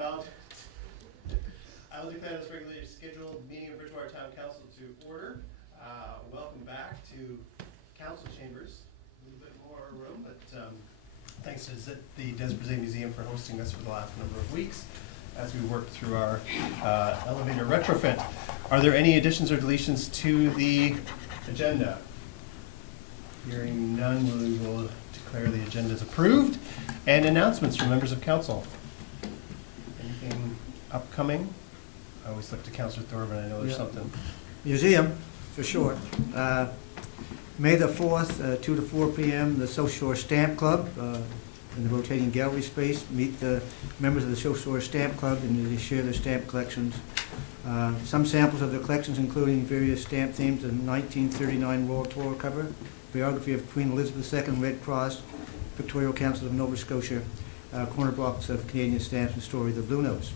I will declare this regularly scheduled meeting of Bridgewater Town Council to order. Welcome back to council chambers. A little bit more room, but thanks to the Des Museum for hosting us for the last number of weeks as we work through our elevator retrofit. Are there any additions or deletions to the agenda? Hearing none, we will declare the agenda as approved. And announcements from members of council. Anything upcoming? I always look to Councillor Thorburn. I know there's something. Museum, for short. May the 4th, 2 to 4 p.m., the South Shore Stamp Club in the rotating gallery space. Meet the members of the South Shore Stamp Club and they share their stamp collections. Some samples of their collections, including various stamp themes, a 1939 World Tour cover, biography of Queen Elizabeth II, Red Cross, Pictorial Council of Nova Scotia, corner blocks of Canadian stamps and story of the Blue Notes.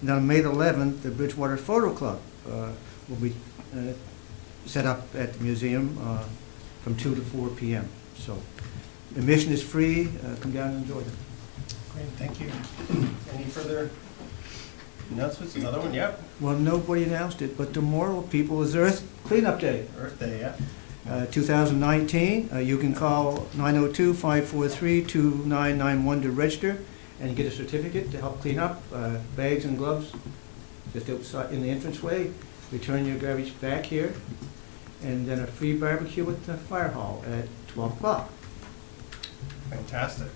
And then on May the 11th, the Bridgewater Photo Club will be set up at the museum from 2 to 4 p.m. So admission is free. Come down and enjoy it. Great, thank you. Any further announcements? Another one? Yep. Well, nobody announced it, but tomorrow, people, is Earth Cleanup Day. Earth Day, yeah. 2019. You can call 902-543-2991 to register and get a certificate to help clean up. Bags and gloves just outside in the entranceway. Return your garbage back here. And then a free barbecue at the fire hall at 12 o'clock. Fantastic.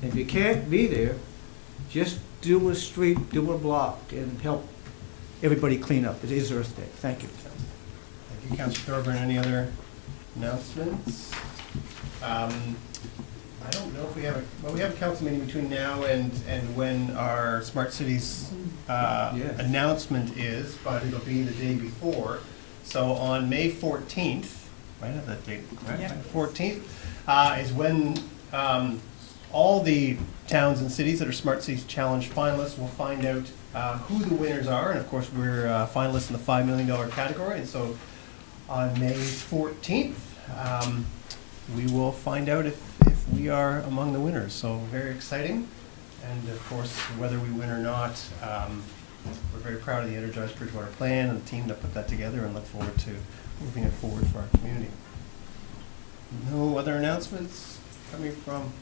And if you can't be there, just do a street, do a block, and help everybody clean up. It is Earth Day. Thank you. Thank you, Councillor Thorburn. Any other announcements? I don't know if we have we have a council meeting between now and when our Smart Cities Yes. announcement is, but it'll be the day before. So on May 14th, might have that date, right? Yeah. 14th is when all the towns and cities that are Smart Cities Challenge finalists will find out who the winners are. And of course, we're finalists in the $5 million category. And so on May 14th, we will find out if we are among the winners. So very exciting. And of course, whether we win or not, we're very proud of the Energized Bridgewater plan and the team that put that together and look forward to moving it forward for our community. No other announcements coming from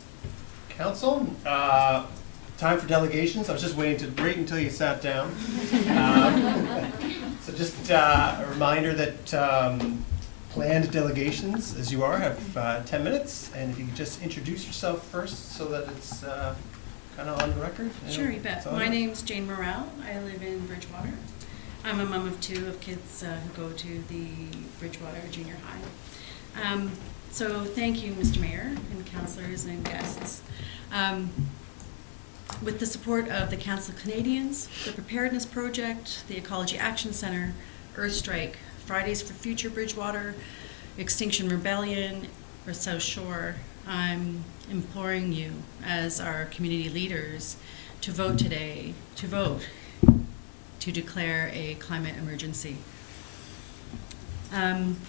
council. Time for delegations. I was just waiting until you sat down. So just a reminder that planned delegations, as you are, have 10 minutes. And if you could just introduce yourself first so that it's kind of on the record. Sure, you bet. My name's Jane Morrell. I live in Bridgewater. I'm a mom of two of kids who go to the Bridgewater Junior High. So thank you, Mr. Mayor and councillors and guests. With the support of the Council of Canadians, the Preparedness Project, the Ecology Action Centre, Earth Strike, Fridays for Future Bridgewater, Extinction Rebellion, or South Shore, I'm imploring you as our community leaders to vote today, to declare a climate emergency.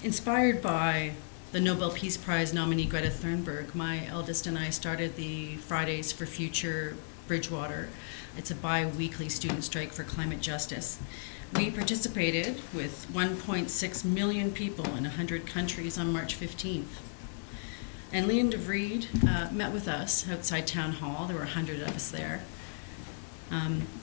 Inspired by the Nobel Peace Prize nominee Greta Thunberg, my eldest and I started the Fridays for Future Bridgewater. It's a bi-weekly student strike for climate justice. We participated with 1.6 million people in 100 countries on March 15th. And Leon DeVried met with us outside Town Hall. There were 100 of us there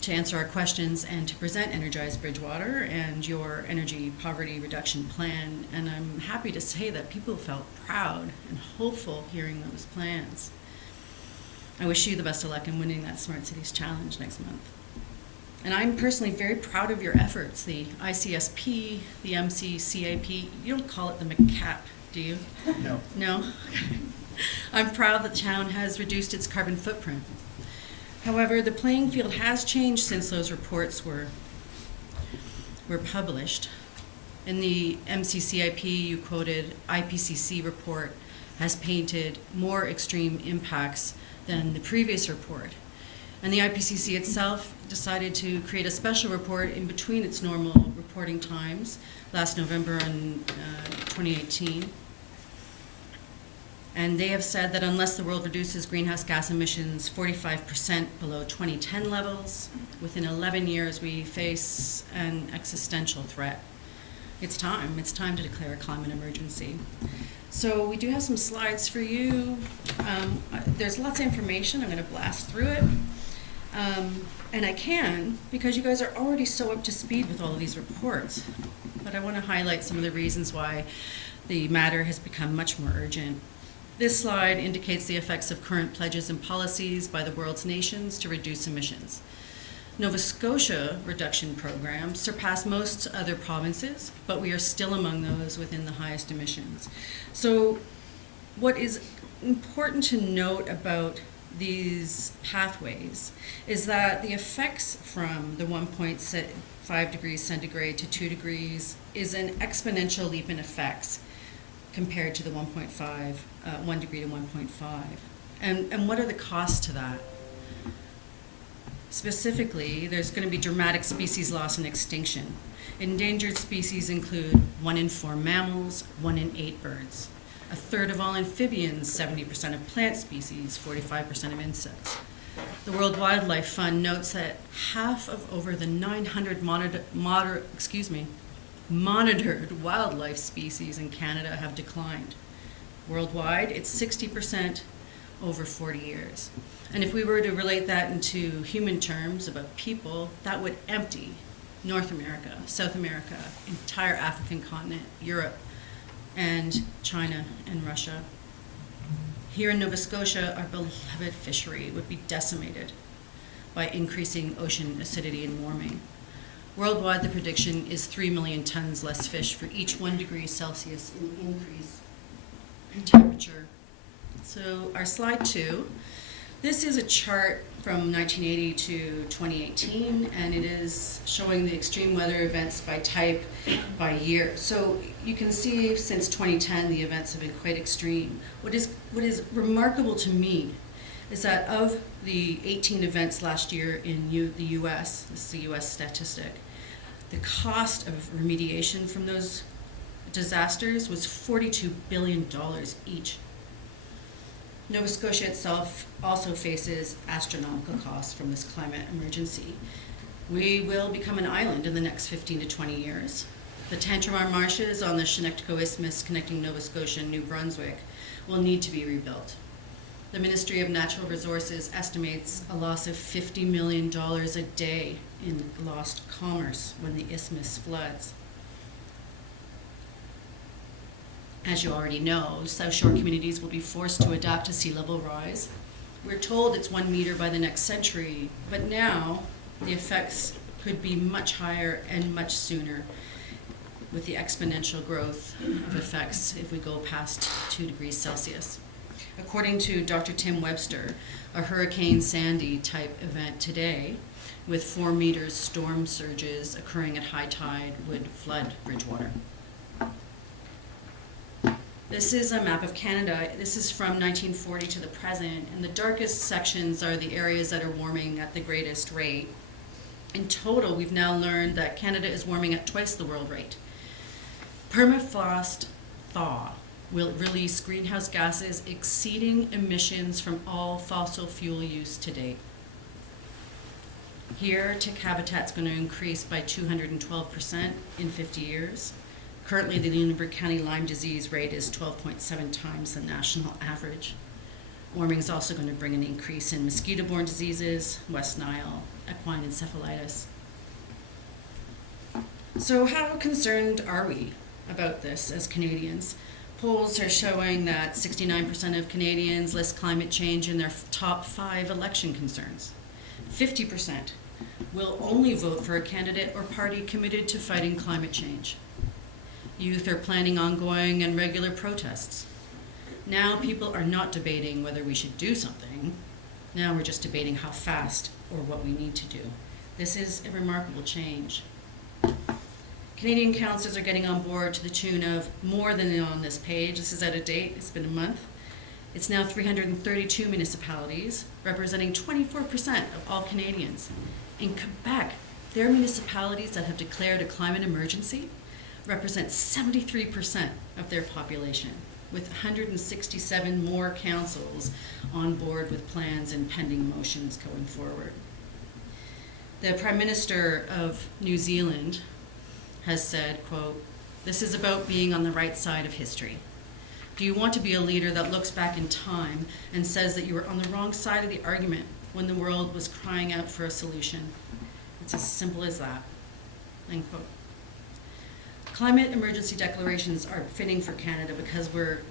to answer our questions and to present Energized Bridgewater and your energy poverty reduction plan. And I'm happy to say that people felt proud and hopeful hearing those plans. I wish you the best of luck in winning that Smart Cities Challenge next month. And I'm personally very proud of your efforts, the ICSP, the MCCAP. You don't call it the MCAP, do you? No. No? I'm proud that the town has reduced its carbon footprint. However, the playing field has changed since those reports were published. In the MCCIP, you quoted IPCC report has painted more extreme impacts than the previous report. And the IPCC itself decided to create a special report in between its normal reporting times, last November in 2018. And they have said that unless the world reduces greenhouse gas emissions 45% below 2010 levels, within 11 years we face an existential threat. It's time to declare a climate emergency. So we do have some slides for you. There's lots of information, I'm gonna blast through it. And I can, because you guys are already so up to speed with all of these reports. But I wanna highlight some of the reasons why the matter has become much more urgent. This slide indicates the effects of current pledges and policies by the world's nations to reduce emissions. Nova Scotia reduction programs surpass most other provinces, but we are still among those within the highest emissions. So what is important to note about these pathways is that the effects from the 1.5 degrees centigrade to 2 degrees is an exponential leap in effects compared to the 1 degree to 1.5. And what are the costs to that? Specifically, there's going to be dramatic species loss and extinction. Endangered species include 1 in 4 mammals, 1 in 8 birds, a third of all amphibians, 70% of plant species, 45% of insects. The World Wildlife Fund notes that half of over the 900 monitored wildlife species in Canada have declined. Worldwide, it's 60% over 40 years. And if we were to relate that into human terms about people, that would empty North America, South America, entire African continent, Europe, and China and Russia. Here in Nova Scotia, our beloved fishery would be decimated by increasing ocean acidity and warming. Worldwide, the prediction is 3 million tons less fish for each 1 degree Celsius in increase in temperature. So our slide 2, this is a chart from 1980 to 2018, and it is showing the extreme weather events by type, by year. So you can see since 2010, the events have been quite extreme. What is remarkable to me is that of the 18 events last year in the US, this is a US statistic, the cost of remediation from those disasters was $42 billion each. Nova Scotia itself also faces astronomical costs from this climate emergency. We will become an island in the next 15 to 20 years. The Tantramar marshes on the Connecticut Isthmus connecting Nova Scotia and New Brunswick will need to be rebuilt. The Ministry of Natural Resources estimates a loss of $50 million a day in lost commerce when the isthmus floods. As you already know, South Shore communities will be forced to adapt to sea level rise. We're told it's 1 meter by the next century, but now the effects could be much higher and much sooner with the exponential growth of effects if we go past 2 degrees Celsius. According to Dr. Tim Webster, a Hurricane Sandy type event today with 4 meters storm surges occurring at high tide would flood Bridgewater. This is a map of Canada. This is from 1940 to the present, and the darkest sections are the areas that are warming at the greatest rate. In total, we've now learned that Canada is warming at twice the world rate. Permafrost thaw will release greenhouse gases exceeding emissions from all fossil fuel use to date. Here, tick habitat's going to increase by 212% in 50 years. Currently, the Lunenburg County Lyme disease rate is 12.7 times the national average. Warming is also going to bring an increase in mosquito-borne diseases, West Nile, equine encephalitis. So how concerned are we about this as Canadians? Polls are showing that 69% of Canadians list climate change in their top 5 election concerns. 50% will only vote for a candidate or party committed to fighting climate change. Youth are planning ongoing and regular protests. Now people are not debating whether we should do something. Now we're just debating how fast or what we need to do. This is a remarkable change. Canadian councils are getting on board to the tune of more than on this page. This is out of date, it's been a month. It's now 332 municipalities, representing 24% of all Canadians. In Quebec, their municipalities that have declared a climate emergency represent 73% of their population. with 167 more councils on board with plans and pending motions going forward. The Prime Minister of New Zealand has said, quote, "This is about being on the right side of history. Do you want to be a leader that looks back in time and says that you were on the wrong side of the argument when the world was crying out for a solution? It's as simple as that." End quote. Climate emergency declarations are fitting for Canada because we're,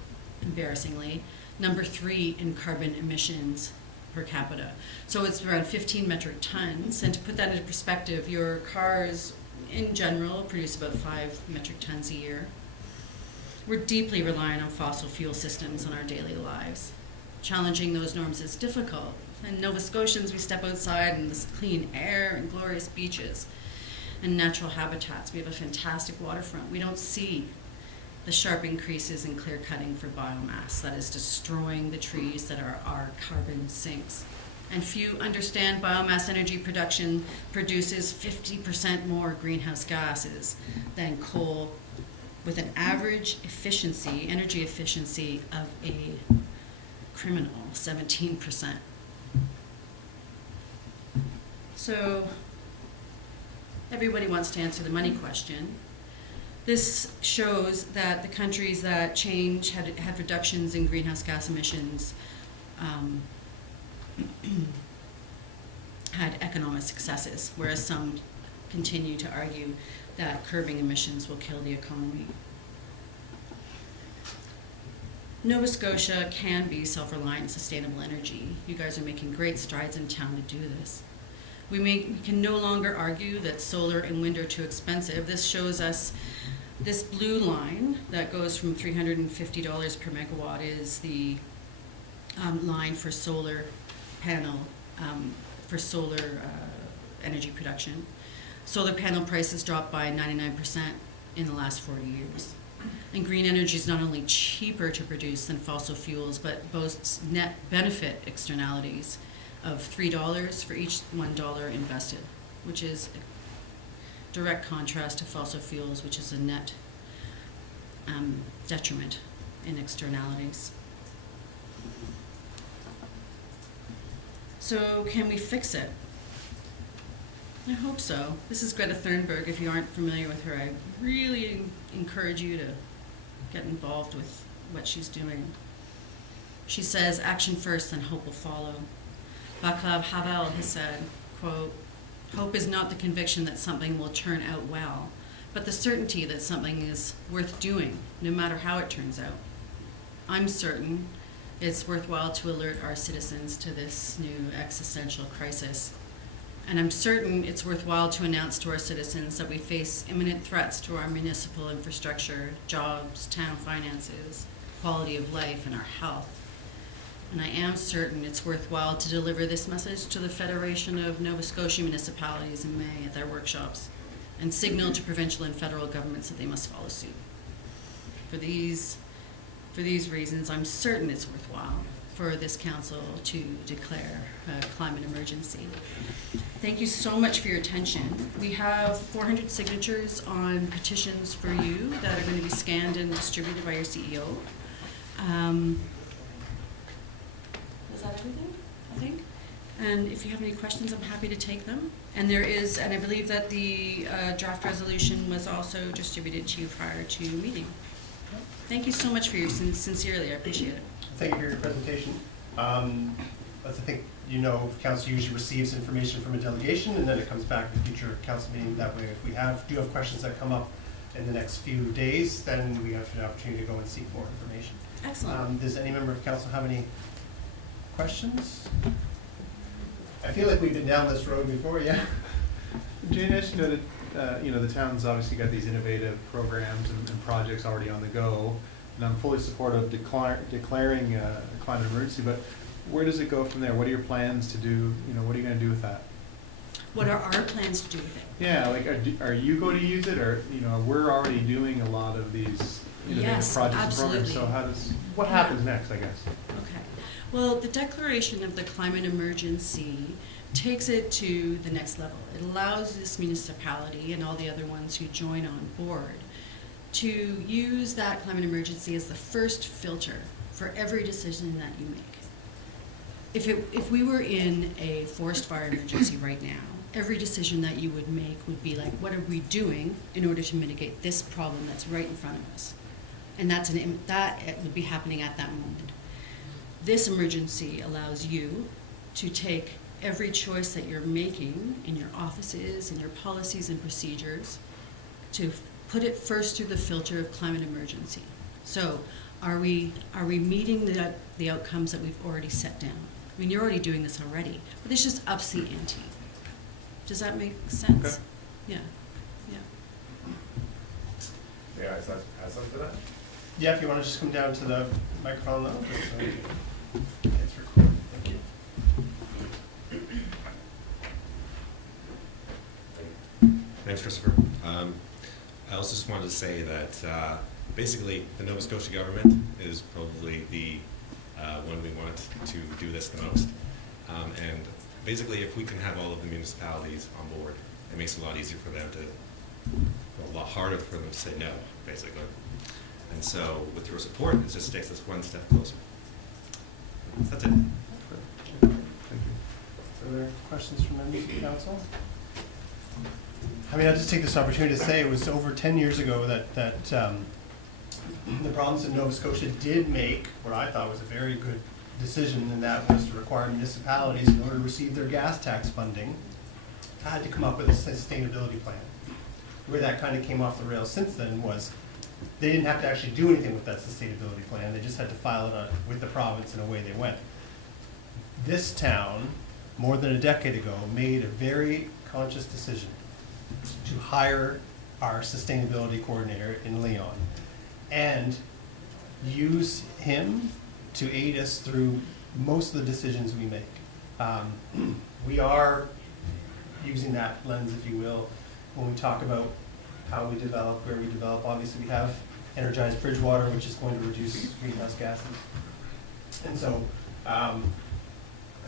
embarrassingly, number 3 in carbon emissions per capita. So it's around 15 metric tons. And to put that into perspective, your cars in general produce about 5 metric tons a year. We're deeply reliant on fossil fuel systems in our daily lives. Challenging those norms is difficult. And Nova Scotians, we step outside in this clean air and glorious beaches and natural habitats. We have a fantastic waterfront. We don't see the sharp increases in clear cutting for biomass that is destroying the trees that are our carbon sinks. And few understand biomass energy production produces 50% more greenhouse gases than coal, with an average efficiency, energy efficiency of a criminal 17%. So everybody wants to answer the money question. This shows that the countries that had reductions in greenhouse gas emissions had economic successes, whereas some continue to argue that curbing emissions will kill the economy. Nova Scotia can be self-reliant in sustainable energy. You guys are making great strides in town to do this. We can no longer argue that solar and wind are too expensive. This shows us this blue line that goes from $350 per megawatt is the line for solar panel, energy production. Solar panel prices dropped by 99% in the last 40 years. And green energy is not only cheaper to produce than fossil fuels, but boasts net benefit externalities of $3 for each $1 invested, which is a direct contrast to fossil fuels, which is a net detriment in externalities. So can we fix it? I hope so. This is Greta Thunberg. If you aren't familiar with her, I really encourage you to get involved with what she's doing. She says, "Action first, then hope will follow." Václav Havel has said, quote, "Hope is not the conviction that something will turn out well, but the certainty that something is worth doing, no matter how it turns out." I'm certain it's worthwhile to alert our citizens to this new existential crisis. And I'm certain it's worthwhile to announce to our citizens that we face imminent threats to our municipal infrastructure, jobs, town finances, quality of life, and our health. And I am certain it's worthwhile to deliver this message to the Federation of Nova Scotia Municipalities in May at their workshops and signal to provincial and federal governments that they must follow suit. For these reasons, I'm certain it's worthwhile for this council to declare a climate emergency. Thank you so much for your attention. We have 400 signatures on petitions for you that are going to be scanned and distributed by your CEO. Is that everything, I think? And if you have any questions, I'm happy to take them. And there is, and I believe that the draft resolution was also distributed to you prior to the meeting. Thank you so much for your, sincerely, I appreciate it. Thank you for your presentation. As I think you know, council usually receives information from a delegation and then it comes back to future council meeting. That way, if we do have questions that come up in the next few days, then we have an opportunity to go and seek more information. Excellent. Does any member of council have any questions? I feel like we've been down this road before, yeah? Jane, as you noted, the town's obviously got these innovative programs and projects already on the go, and I'm fully supportive of declaring a climate emergency, but where does it go from there? What are your plans to do, what are you going to do with that? What are our plans to do with it? Yeah, like are you going to use it, or we're already doing a lot of these innovative Yes, projects absolutely. and programs, so what happens next, I guess? Okay. Well, the declaration of the climate emergency takes it to the next level. It allows this municipality and all the other ones who join on board to use that climate emergency as the first filter for every decision that you make. If we were in a forest fire emergency right now, every decision that you would make would be like, what are we doing in order to mitigate this problem that's right in front of us? And that would be happening at that moment. This emergency allows you to take every choice that you're making in your offices, in your policies and procedures, to put it first through the filter of climate emergency. So are we meeting the outcomes that we've already set down? I mean, you're already doing this already, but this just ups the ante. Does that make sense? Okay. Yeah. Yeah, is that add something to that? Yeah, if you want to just come down to the microphone now. It's recorded. Thank you. Thanks, Christopher. I also just wanted to say that basically the Nova Scotia government is probably the one we want to do this the most. And basically, if we can have all of the municipalities on board, it makes it a lot easier for them to, well, a lot harder for them to say no, basically. And so with your support, it just takes us one step closer. That's it. Thank you. Other questions from members of the council? I mean, I'll just take this opportunity to say it was over 10 years ago that the province of Nova Scotia did make what I thought was a very good decision, and that was to require municipalities, in order to receive their gas tax funding, had to come up with a sustainability plan. Where that kind of came off the rails since then was they didn't have to actually do anything with that sustainability plan. They just had to file it with the province, and away they went. This town, more than a decade ago, made a very conscious decision to hire our sustainability coordinator in Leon and use him to aid us through most of the decisions we make. We are using that lens, if you will, when we talk about how we develop, where we develop. Obviously, we have energized Bridgewater, which is going to reduce greenhouse gases. And so I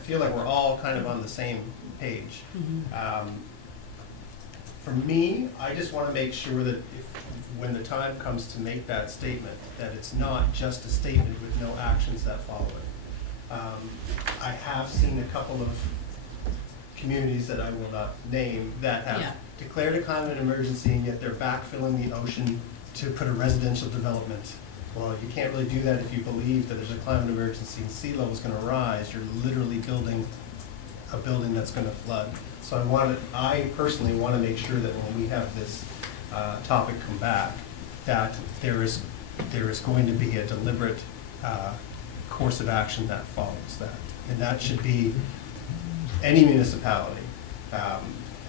feel like we're all kind of on the same page. For me, I just want to make sure that when the time comes to make that statement, that it's not just a statement with no actions that follow it. I have seen a couple of communities that I will not name that have declared a climate emergency, and yet they're backfilling the ocean to put a residential development. Well, you can't really do that if you believe that there's a climate emergency and sea level is going to rise. You're literally building a building that's going to flood. So I personally want to make sure that when we have this topic come back, that there is going to be a deliberate course of action that follows that. And that should be any municipality,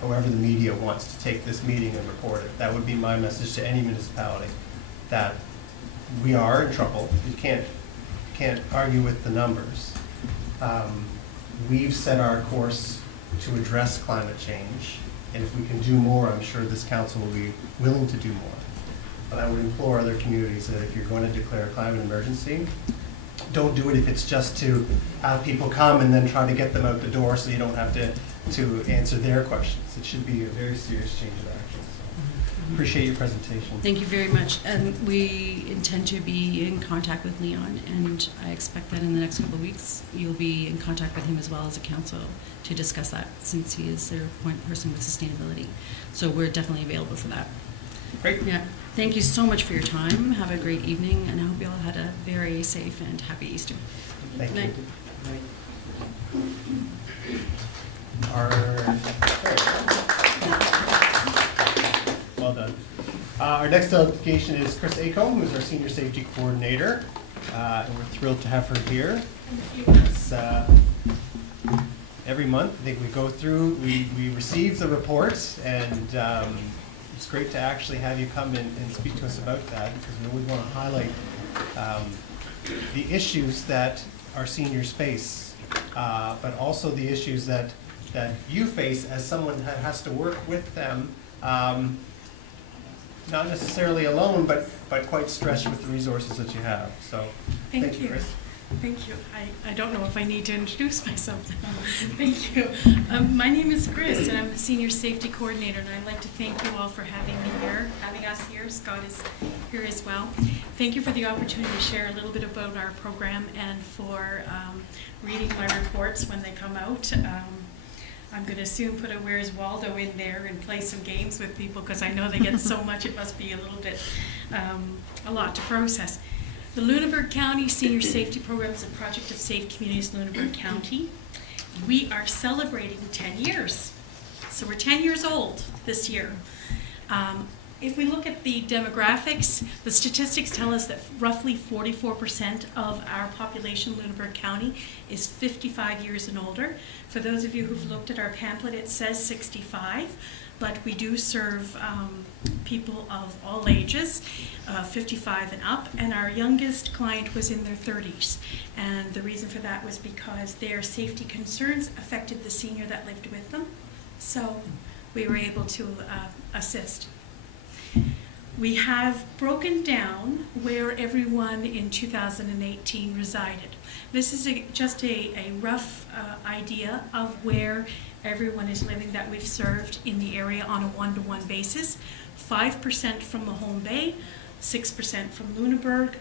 however the media wants to take this meeting and report it. That would be my message to any municipality, that we are in trouble. You can't argue with the numbers. We've set our course to address climate change, and if we can do more, I'm sure this council will be willing to do more. But I would implore other communities that if you're going to declare a climate emergency, don't do it if it's just to have people come and then try to get them out the door so you don't have to answer their questions. It should be a very serious change of action. So appreciate your presentation. Thank you very much. And we intend to be in contact with Leon, and I expect that in the next couple of weeks you'll be in contact with him as well as a council to discuss that, since he is their point person with sustainability. So we're definitely available for that. Great. Yeah. Thank you so much for your time. Have a great evening, and I hope you all had a very safe and happy Easter. Thank Good you. Well done. Our next delegation is Chris Acomb, who's our Senior Safety Coordinator. And we're thrilled to have her here. It's, every month, I think we go through, we receive the reports, and it's great to actually have you come and speak to us about that, because we always want to highlight the issues that our seniors face, but also the issues that you face as someone that has to work with them, not necessarily alone, but quite stretched with the resources that you have. So, thank you, Chris. Thank you. I don't know if I need to introduce myself now. Thank you. My name is Chris, and I'm the Senior Safety Coordinator, and I'd like to thank you all for having us here. Scott is here as well. Thank you for the opportunity to share a little bit about our program and for reading my reports when they come out. I'm going to soon put a Where's Waldo in there and play some games with people because I know they get so much it must be a little bit, a lot to process. The Lunenburg County Senior Safety Program is a project of Safe Communities Lunenburg County. We are celebrating 10 years. So we're 10 years old this year. If we look at the demographics, the statistics tell us that roughly 44% of our population in Lunenburg County is 55 years and older. For those of you who've looked at our pamphlet, it says 65, but we do serve people of all ages, 55 and up, and our youngest client was in their 30s. And the reason for that was because their safety concerns affected the senior that lived with them. So we were able to assist. We have broken down where everyone in 2018 resided. This is just a rough idea of where everyone is living that we've served in the area on a one-to-one basis. 5% from Mahone Bay, 6% from Lunenburg,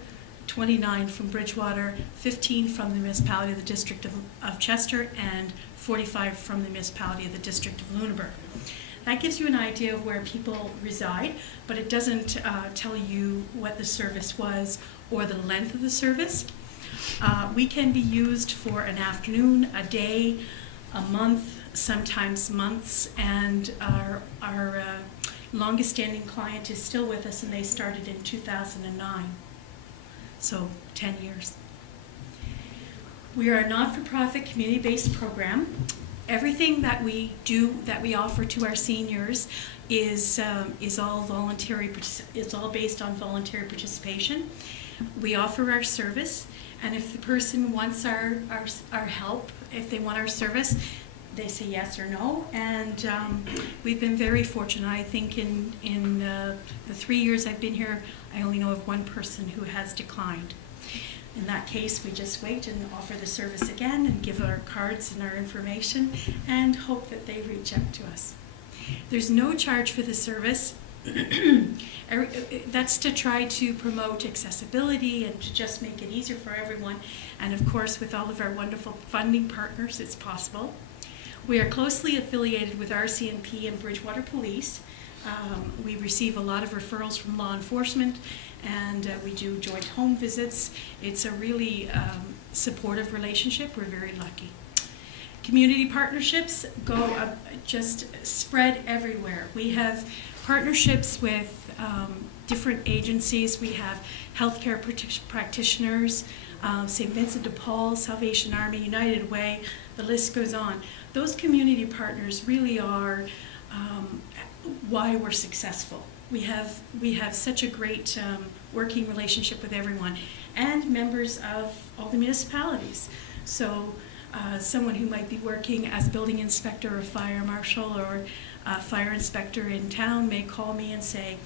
29 from Bridgewater, 15 from the municipality of the District of Chester, and 45 from the municipality of the District of Lunenburg. That gives you an idea of where people reside, but it doesn't tell you what the service was or the length of the service. We can be used for an afternoon, a day, a month, sometimes months, and our longest standing client is still with us, and they started in 2009, so 10 years. We are a not-for-profit community-based program. Everything that we do, that we offer to our seniors is all voluntary, it's all based on voluntary participation. We offer our service, and if the person wants our help, if they want our service, they say yes or no, and we've been very fortunate. I think in the 3 years I've been here, I only know of one person who has declined. In that case, we just wait and offer the service again and give our cards and our information and hope that they reach out to us. There's no charge for the service. That's to try to promote accessibility and to just make it easier for everyone. And of course, with all of our wonderful funding partners, it's possible. We are closely affiliated with RCMP and Bridgewater Police. We receive a lot of referrals from law enforcement, and we do joint home visits. It's a really supportive relationship. We're very lucky. Community partnerships go just spread everywhere. We have partnerships with different agencies. We have healthcare practitioners, St. Vincent de Paul, Salvation Army, United Way, the list goes on. Those community partners really are why we're successful. We have such a great working relationship with everyone and members of all the municipalities. So someone who might be working as a building inspector or fire marshal or fire inspector in town may call me and say,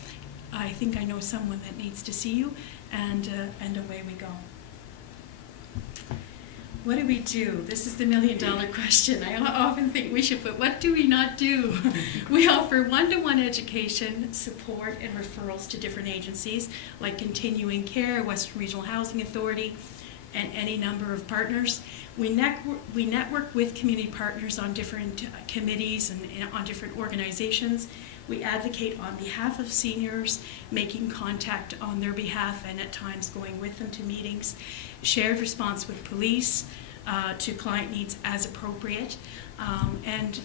I think I know someone that needs to see you, and away we go. What do we do? This is the million-dollar question. I often think we should put, what do we not do? We offer one-to-one education, support, and referrals to different agencies like Continuing Care, Western Regional Housing Authority, and any number of partners. We network with community partners on different committees and on different organizations. We advocate on behalf of seniors, making contact on their behalf and at times going with them to meetings. Shared response with police to client needs as appropriate. And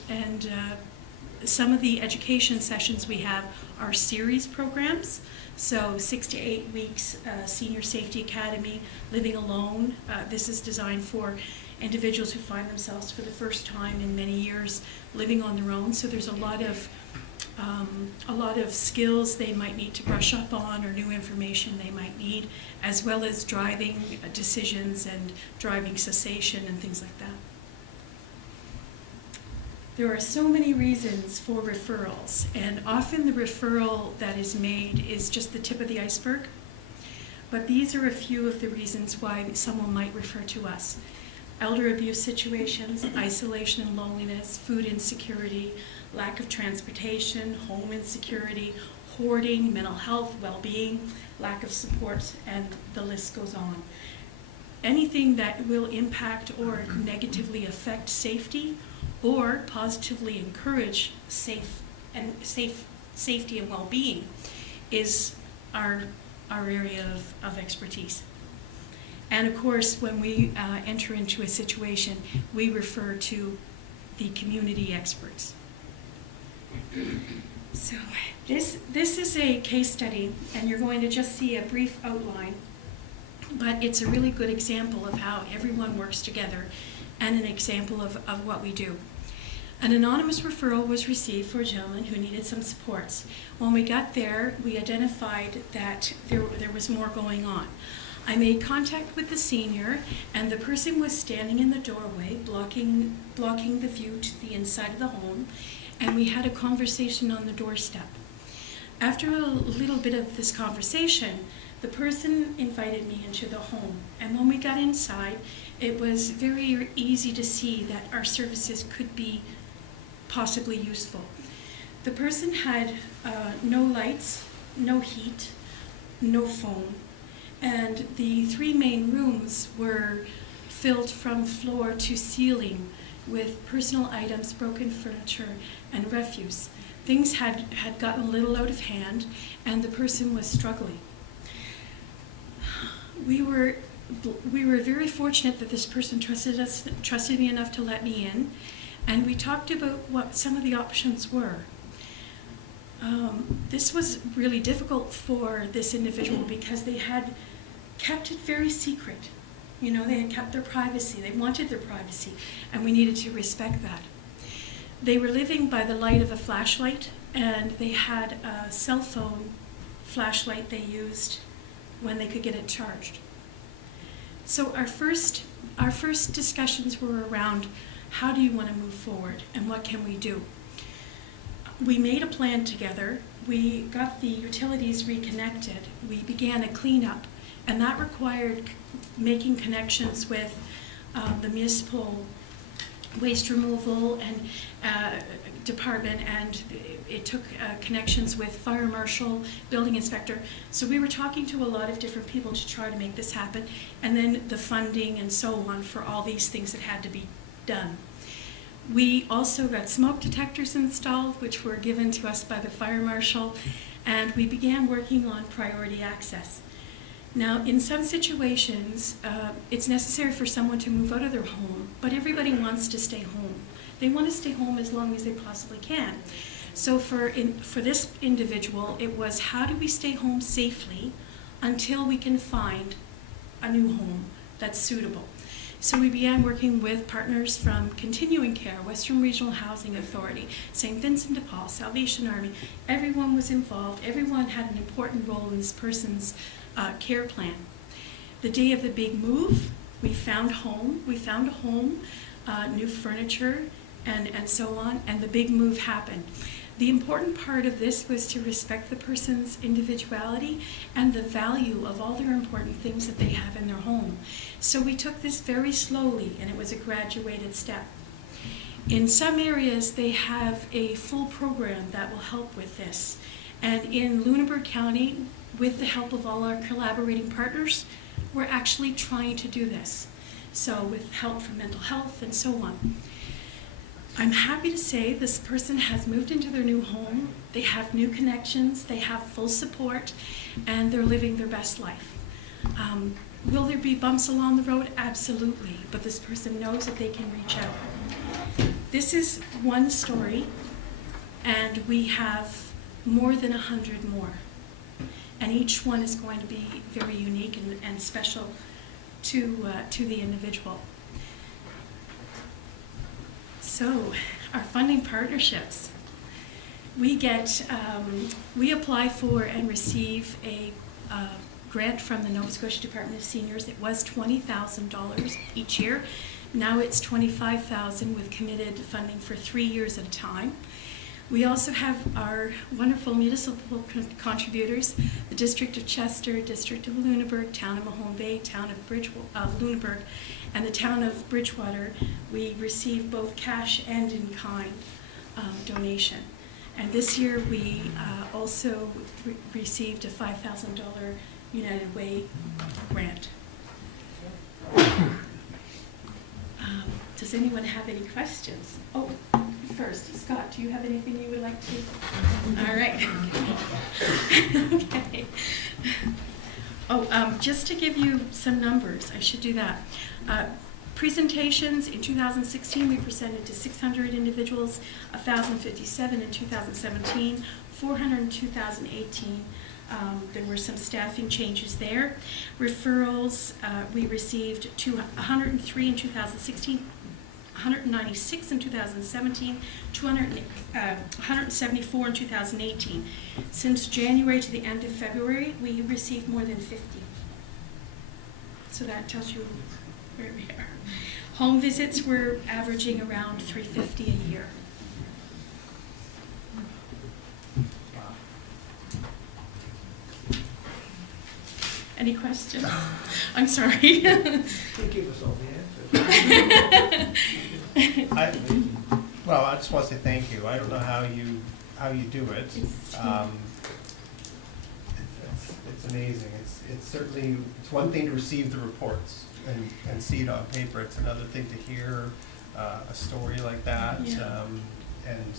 some of the education sessions we have are series programs. So 6 to 8 weeks, Senior Safety Academy, Living Alone. This is designed for individuals who find themselves for the first time in many years living on their own. So there's a lot of skills they might need to brush up on or new information they might need, as well as driving decisions and driving cessation and things like that. There are so many reasons for referrals, and often the referral that is made is just the tip of the iceberg. but these are a few of the reasons why someone might refer to us. Elder abuse situations, isolation and loneliness, food insecurity, lack of transportation, home insecurity, hoarding, mental health, well-being, lack of support, and the list goes on. Anything that will impact or negatively affect safety or positively encourage safety and well-being is our area of expertise. And of course, when we enter into a situation, we refer to the community experts. So this is a case study, and you're going to just see a brief outline, but it's a really good example of how everyone works together and an example of what we do. An anonymous referral was received for a gentleman who needed some supports. When we got there, we identified that there was more going on. I made contact with the senior, and the person was standing in the doorway, blocking the view to the inside of the home, and we had a conversation on the doorstep. After a little bit of this conversation, the person invited me into the home, and when we got inside, it was very easy to see that our services could be possibly useful. The person had no lights, no heat, no phone, and the 3 main rooms were filled from floor to ceiling with personal items, broken furniture, and refuse. Things had gotten a little out of hand, and the person was struggling. We were very fortunate that this person trusted me enough to let me in, and we talked about what some of the options were. This was really difficult for this individual because they had kept it very secret. You know, they had kept their privacy. They wanted their privacy, and we needed to respect that. They were living by the light of a flashlight, and they had a cell phone flashlight they used when they could get it charged. So our first discussions were around how do you want to move forward and what can we do? We made a plan together. We got the utilities reconnected. We began a cleanup, and that required making connections with the municipal waste removal and department, and it took connections with fire marshal, building inspector. So we were talking to a lot of different people to try to make this happen, and then the funding and so on for all these things that had to be done. We also got smoke detectors installed, which were given to us by the fire marshal, and we began working on priority access. Now, in some situations, it's necessary for someone to move out of their home, but everybody wants to stay home. They want to stay home as long as they possibly can. So for this individual, it was how do we stay home safely until we can find a new home that's suitable. So we began working with partners from Continuing Care, Western Regional Housing Authority, St. Vincent de Paul, Salvation Army. Everyone was involved. Everyone had an important role in this person's care plan. The day of the big move, we found a home, new furniture, and so on, and the big move happened. The important part of this was to respect the person's individuality and the value of all their important things that they have in their home. So we took this very slowly, and it was a graduated step. In some areas, they have a full program that will help with this. And in Lunenburg County, with the help of all our collaborating partners, we're actually trying to do this. So with help from mental health and so on. I'm happy to say this person has moved into their new home. They have new connections, they have full support, and they're living their best life. Will there be bumps along the road? Absolutely, but this person knows that they can reach out. This is one story, and we have more than 100 more. And each one is going to be very unique and special to the individual. So, our funding partnerships. We apply for and receive a grant from the Nova Scotia Department of Seniors. It was $20,000 each year. Now it's $25,000 with committed funding for 3 years at a time. We also have our wonderful municipal contributors, the District of Chester, District of Lunenburg, Town of Mahone Bay, Town of Lunenburg, and the Town of Bridgewater. We receive both cash and in-kind donation. And this year we also received a $5,000 United Way grant. Does anyone have any questions? Oh, first, Scott, do you have anything you would like to? All right. Okay. Oh, just to give you some numbers, I should do that. Presentations in 2016, we presented to 600 individuals, 1,057 in 2017, 400 in 2018. There were some staffing changes there. Referrals, we received 103 in 2016, 196 in 2017, 174 in 2018. Since January to the end of February, we received more than 50. So that tells you where we are. Home visits were averaging around 350 a year. Any questions? I'm sorry. Can't give us all the answers. Well, I just want to say thank you. I don't know how you do it. It's amazing. It's certainly, it's one thing to receive the reports and see it on paper. It's another thing to hear a story like that, Yeah. and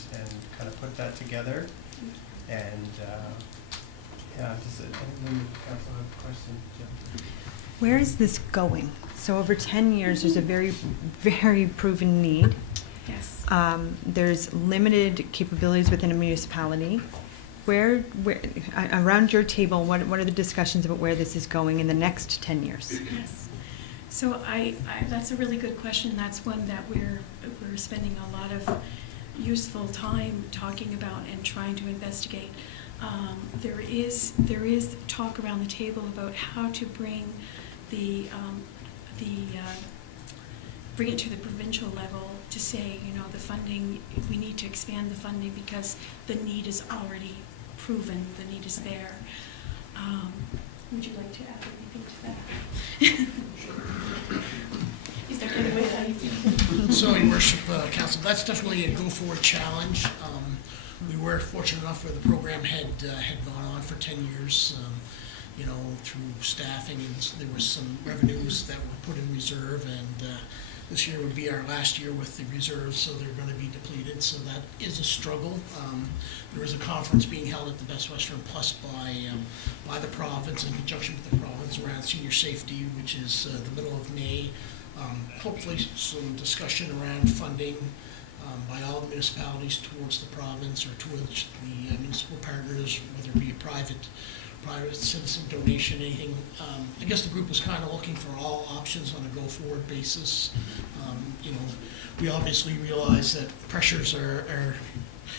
kind of put that together. And yeah, just anyone, council have a question? Jim? Where is this going? So over 10 years, there's a very, very proven need. Yes. There's limited capabilities within a municipality. Where around your table, what are the discussions about where this is going in the next 10 years? Yes. So that's a really good question. That's one that we're spending a lot of useful time talking about and trying to investigate. There is talk around the table about how to bring bring it to the provincial level to say, you know, the funding, we need to expand the funding because the need is already proven, the need is there. Would you like to add anything to that? Is there any way that So, Your Worship, Council, that's definitely a go-forward challenge. We were fortunate enough where the program had gone on for 10 years, you know, through staffing, and there was some revenues that were put in reserve, and this year would be our last year with the reserves, so they're going to be depleted. So that is a struggle. There is a conference being held at the Best Western Plus by the province in conjunction with the province around senior safety, which is the middle of May. Hopefully some discussion around funding by all the municipalities towards the province or towards the municipal partners, whether it be a private citizen donation, anything. I guess the group was kind of looking for all options on a go-forward basis. You know, we obviously realize that pressures are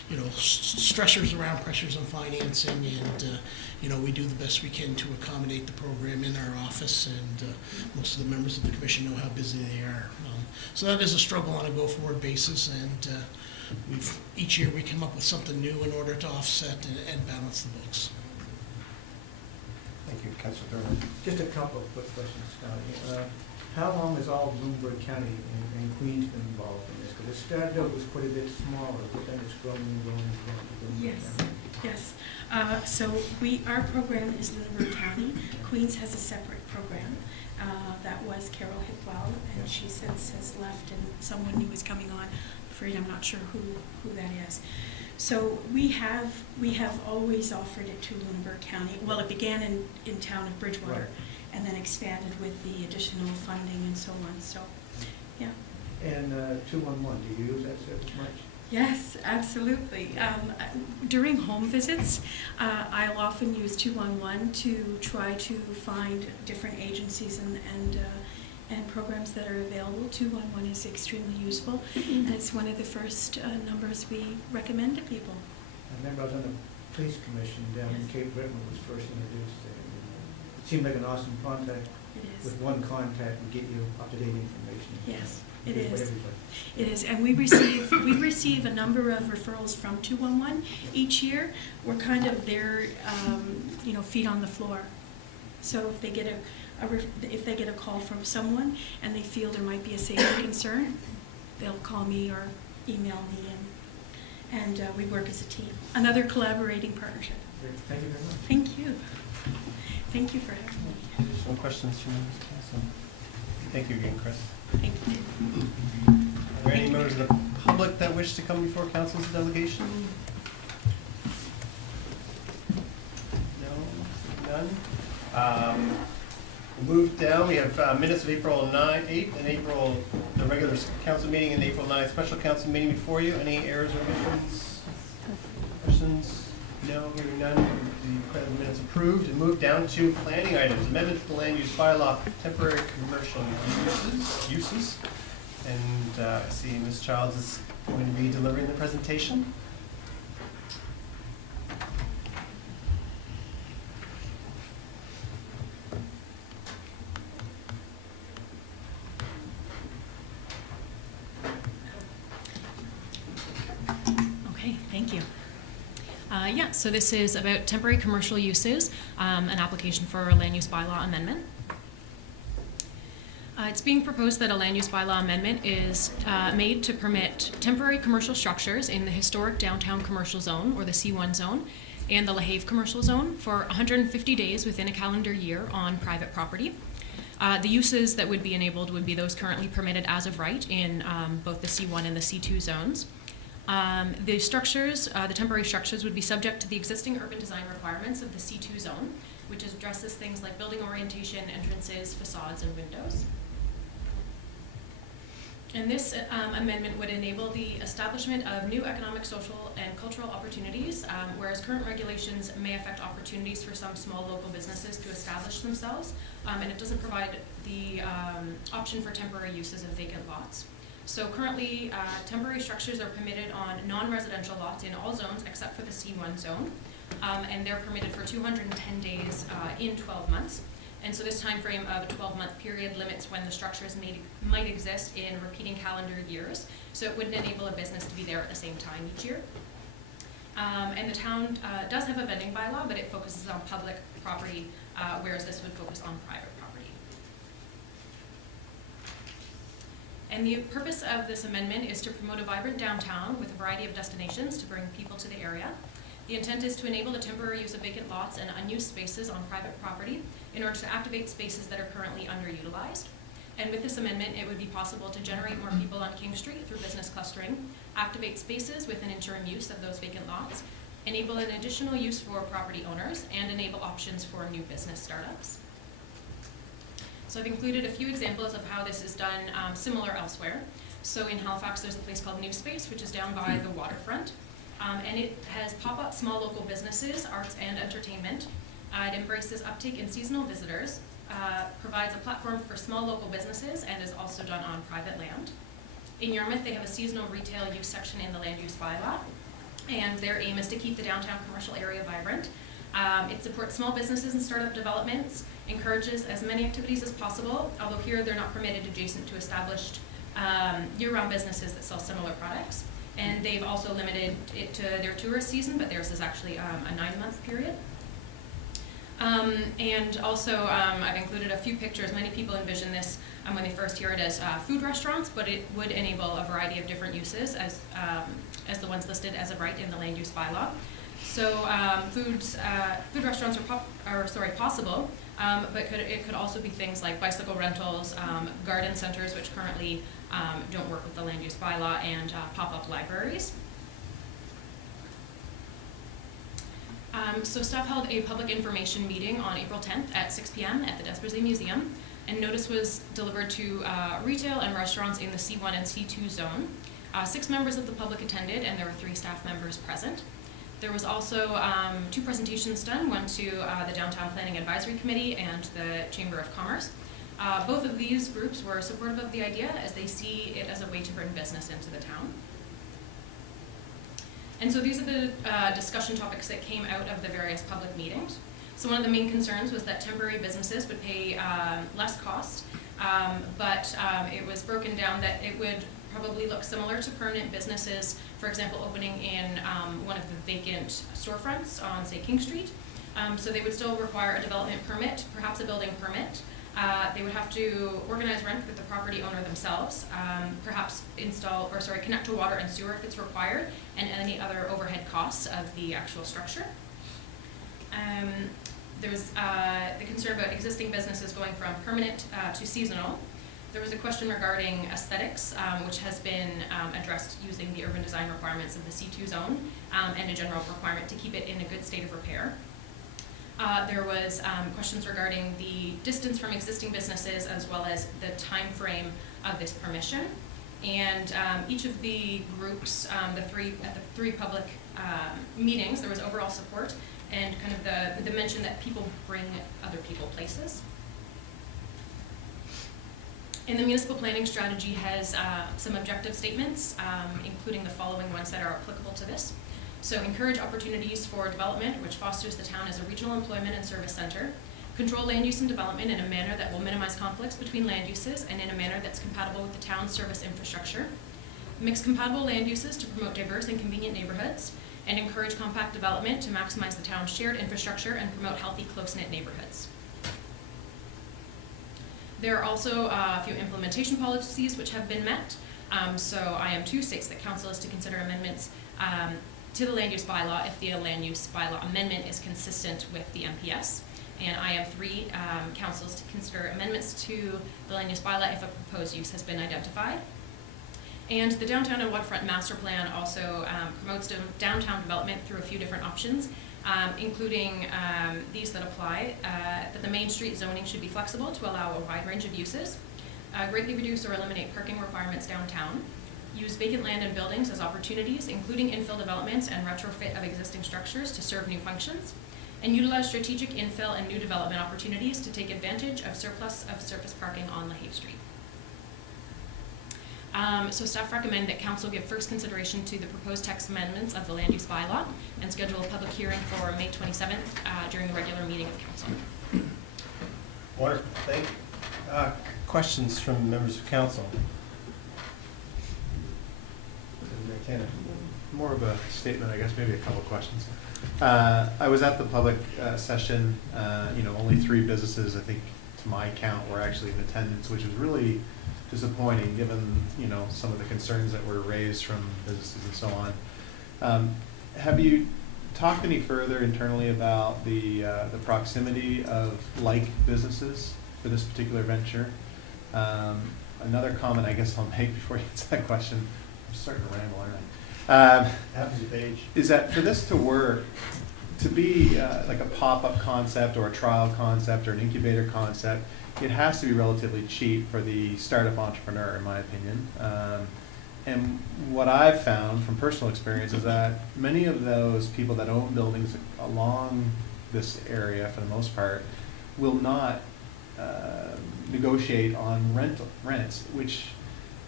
you know, stressors around pressures on financing, and you know, we do the best we can to accommodate the program in our office, and most of the members of the commission know how busy they are. So that is a struggle on a go-forward basis, and each year we come up with something new in order to offset and balance the books. Thank you, Councilor Thurman. Just a couple of quick questions, Scott. How long has all Bloomberg County and Queens been involved in this? Because it started out was quite a bit smaller, but then it's grown and grown and grown. Yes, yes. So our program is Lunenburg County. Queens has a separate program. That was Carol Hipwell, and she since has left, and someone new is coming on. Afraid I'm not sure who that is. So we have always offered it to Lunenburg County. Well, it began in town of Bridgewater, Right. and then expanded with the additional funding and so on. So, yeah. And 211, do you use that service much? Yes, absolutely. During home visits, I'll often use 211 to try to find different agencies and programs that are available. 211 is extremely useful, and it's one of the first numbers we recommend to people. I remember I was on the police commission down in Yes. Cape Breton when it was first introduced. It seemed like an awesome contact It is. With one contact, we get you up-to-date information. Yes, it Good for is. everybody. It is, and we receive a number of referrals from 211 each year. We're kind of their, feet on the floor. So if they get if they get a call from someone and they feel there might be a safety concern, they'll call me or email me, and we work as a team. Another collaborating partnership. Great. Thank you very much. Thank you. Thank you for having me. Additional questions from members of council? Thank you again, Chris. Thank you. Are there any members of the public that wish to come before council's delegation? No, none. We'll move down, we have minutes of April 8th and the regular council meeting and April 9th special council meeting before you. Any errors or omissions? Questions? No, hearing none, we declare the minutes approved and move down to planning items. Amendment to the land use bylaw, temporary commercial uses. And I see Ms. Childs is going to be delivering the presentation. Okay, thank you. So this is about temporary commercial uses, an application for a land use bylaw amendment. It's being proposed that a land use bylaw amendment is made to permit temporary commercial structures in the historic downtown commercial zone, or the C1 zone, and the La Have commercial zone for 150 days within a calendar year on private property. The uses that would be enabled would be those currently permitted as of right in both the C1 and the C2 zones. The structures, the temporary structures, would be subject to the existing urban design requirements of the C2 zone, which addresses things like building orientation, entrances, facades, and windows. And this amendment would enable the establishment of new economic, social, and cultural opportunities, whereas current regulations may affect opportunities for some small local businesses to establish themselves, and it doesn't provide the option for temporary uses of vacant lots. So currently, temporary structures are permitted on non-residential lots in all zones except for the C1 zone, and they're permitted for 210 days in 12 months. And so this time frame of a 12-month period limits when the structures might exist in repeating calendar years. So it wouldn't enable a business to be there at the same time each year. And the town does have a vending bylaw, but it focuses on public property, whereas this would focus on private property. And the purpose of this amendment is to promote a vibrant downtown with a variety of destinations to bring people to the area. The intent is to enable the temporary use of vacant lots and unused spaces on private property in order to activate spaces that are currently underutilized. And with this amendment, it would be possible to generate more people on King Street through business clustering, activate spaces with an interim use of those vacant lots, enable an additional use for property owners, and enable options for new business startups. So I've included a few examples of how this is done similar elsewhere. So in Halifax, there's a place called New Space, which is down by the waterfront. And it has pop-up small local businesses, arts and entertainment. It embraces uptake in seasonal visitors, provides a platform for small local businesses, and is also done on private land. In Yarmouth, they have a seasonal retail use section in the land use bylaw, and their aim is to keep the downtown commercial area vibrant. It supports small businesses and startup developments, encourages as many activities as possible, although here they're not permitted adjacent to established year-round businesses that sell similar products. And they've also limited it to their tourist season, but theirs is actually a 9-month period. And also, I've included a few pictures. Many people envision this when they first hear it as food restaurants, but it would enable a variety of different uses as the ones listed as of right in the land use bylaw. So food restaurants are possible, but it could also be things like bicycle rentals, garden centers, which currently don't work with the land use bylaw, and pop-up libraries. So staff held a public information meeting on April 10th at 6 p.m. at the Despersey Museum, and notice was delivered to retail and restaurants in the C1 and C2 zone. 6 members of the public attended, and there were 3 staff members present. There was also 2 presentations done, one to the Downtown Planning Advisory Committee and the Chamber of Commerce. Both of these groups were supportive of the idea, as they see it as a way to bring business into the town. And so these are the discussion topics that came out of the various public meetings. So one of the main concerns was that temporary businesses would pay less cost, but it was broken down that it would probably look similar to permanent businesses, for example, opening in one of the vacant storefronts on, say, King Street. So they would still require a development permit, perhaps a building permit. They would have to organize rent with the property owner themselves, perhaps connect to water and sewer if it's required, and any other overhead costs of the actual structure. There was the concern about existing businesses going from permanent to seasonal. There was a question regarding aesthetics, which has been addressed using the urban design requirements of the C2 zone and a general requirement to keep it in a good state of repair. There was questions regarding the distance from existing businesses as well as the time frame of this permission. And each of the groups, at the three public meetings, there was overall support and kind of the mention that people bring other people places. And the municipal planning strategy has some objective statements, including the following ones that are applicable to this. So encourage opportunities for development, which fosters the town as a regional employment and service center. Control land use and development in a manner that will minimize conflicts between land uses and in a manner that's compatible with the town's service infrastructure. Mix compatible land uses to promote diverse and convenient neighborhoods, and encourage compact development to maximize the town's shared infrastructure and promote healthy, close-knit neighborhoods. There are also a few implementation policies which have been met. So IM 2 states that council is to consider amendments to the land use bylaw if the land use bylaw amendment is consistent with the MPS. And IM 3, council is to consider amendments to the land use bylaw if a proposed use has been identified. And the downtown and waterfront master plan also promotes downtown development through a few different options, including these that apply, that the Main Street zoning should be flexible to allow a wide range of uses, greatly reduce or eliminate parking requirements downtown, use vacant land and buildings as opportunities, including infill developments and retrofit of existing structures to serve new functions, and utilize strategic infill and new development opportunities to take advantage of surplus of surface parking on LaHaye Street. So staff recommend that council give first consideration to the proposed text amendments of the land use bylaw and schedule a public hearing for May 27th during the regular meeting of council. Wonderful, thank you. Questions from members of council? More of a statement, I guess, maybe a couple questions. I was at the public session, only 3 businesses, I think, to my count, were actually in attendance, which was really disappointing given, some of the concerns that were raised from businesses and so on. Have you talked any further internally about the proximity of like businesses for this particular venture? Another comment I guess I'll make before you answer that question, I'm starting to ramble, aren't I? Happens with age. Is that for this to work, to be like a pop-up concept or a trial concept or an incubator concept, it has to be relatively cheap for the startup entrepreneur, in my opinion. And what I've found from personal experience is that many of those people that own buildings along this area, for the most part, will not negotiate on rents, which,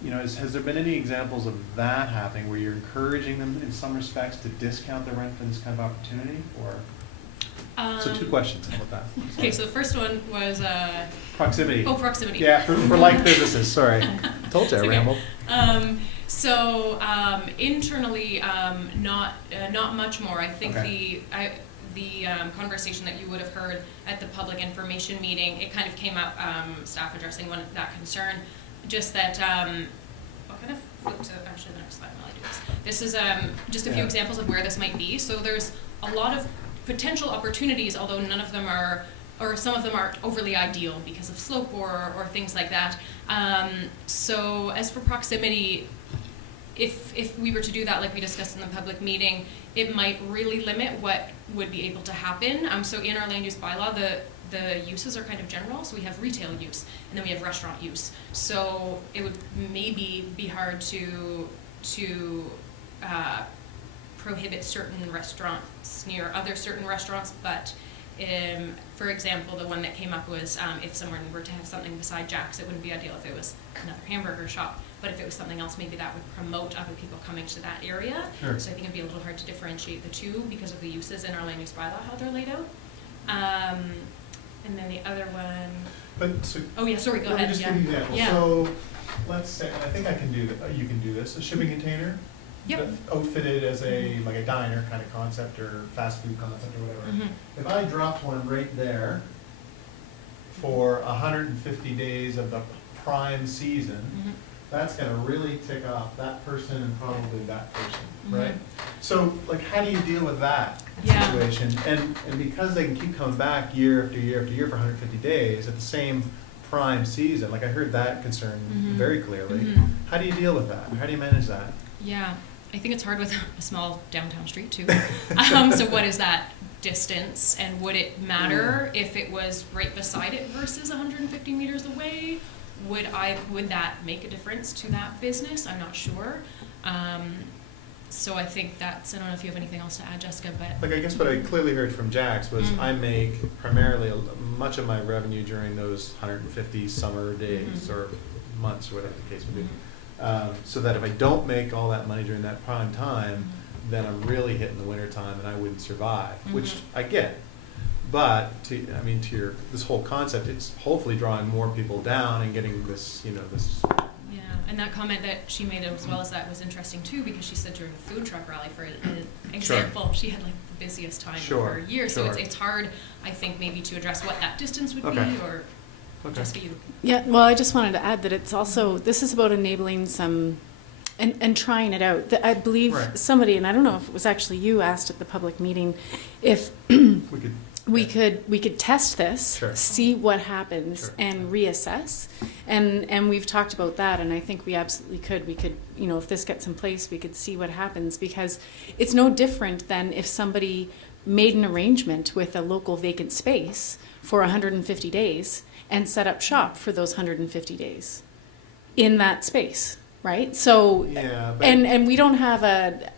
has there been any examples of that happening where you're encouraging them in some respects to discount the rent for this kind of opportunity, or? So 2 questions about that. Okay, so the first one was proximity. Oh, proximity. Yeah, for like businesses. Sorry, told you I Okay. rambled. Internally, not much more. I think Okay. the conversation that you would have heard at the public information meeting, it kind of came up, staff addressing that concern, just that, I'll kind of flip to actually the next slide while I do this. This is just a few Yeah. examples of where this might be. So there's a lot of potential opportunities, although none of them are, or some of them aren't overly ideal because of slope or things like that. So as for proximity, if we were to do that like we discussed in the public meeting, it might really limit what would be able to happen. So in our land use bylaw, the uses are kind of general. So we have retail use and then we have restaurant use. So it would maybe be hard to prohibit certain restaurants near other certain restaurants, but for example, the one that came up was if someone were to have something beside Jack's, it wouldn't be ideal if it was another hamburger shop, but if it was something else, maybe that would promote other people coming to that area. Sure. So I think it'd be a little hard to differentiate the two because of the uses in our land use bylaw, how they're laid out. And then the other one, But, so, oh yeah, sorry, go let me ahead, just yeah. give you an example. Yeah. So, let's say, and I think I can do that, you can do this, a shipping container. Yep. That's outfitted as a, like a diner kind of concept, or fast food concept, or whatever. Mhm. If I dropped one right there for 150 days of the prime season, Mhm. that's gonna really tick off that person and probably that person, Mhm. right? So, like, how do you deal with that Yeah. situation? And because they can keep coming back year after year after year for 150 days at the same prime season, like I heard that concern Mhm. very clearly. Mhm. How do you deal with that? How do you manage that? Yeah, I think it's hard with a small downtown street too. So what is that distance, and would it matter if it was right beside it versus 150 meters away? Would that make a difference to that business? I'm not sure. So I think that's, I don't know if you have anything else to add, Jessica, but. Like, I guess what I clearly heard from Jax was Mm. I make primarily much of my revenue during those 150 summer days Mhm. or months, or whatever the case may be. So that if I don't make all that money during that prime time, then I'm really hitting the winter time and I wouldn't survive, which Mhm. I get. But to your, this whole concept, it's hopefully drawing more people down and getting this, this. Yeah, and that comment that she made as well as that was interesting too, because she said during the food truck rally, for an example, she had like the busiest time Sure, of her year. So sure. it's hard, I think, maybe to address what that distance would Okay. be, or Okay. Jessica, you. Yeah, well, I just wanted to add that it's also, this is about enabling some, and trying it out. I believe Right. somebody, and I don't know if it was actually you, asked at the public meeting if We could. we could test this, Sure. see what happens, Sure. and reassess. And we've talked about that, and I think we absolutely could. We could, if this gets in place, we could see what happens, because it's no different than if somebody made an arrangement with a local vacant space for 150 days and set up shop for those 150 days in that space, right? So, Yeah, but. and we don't have a.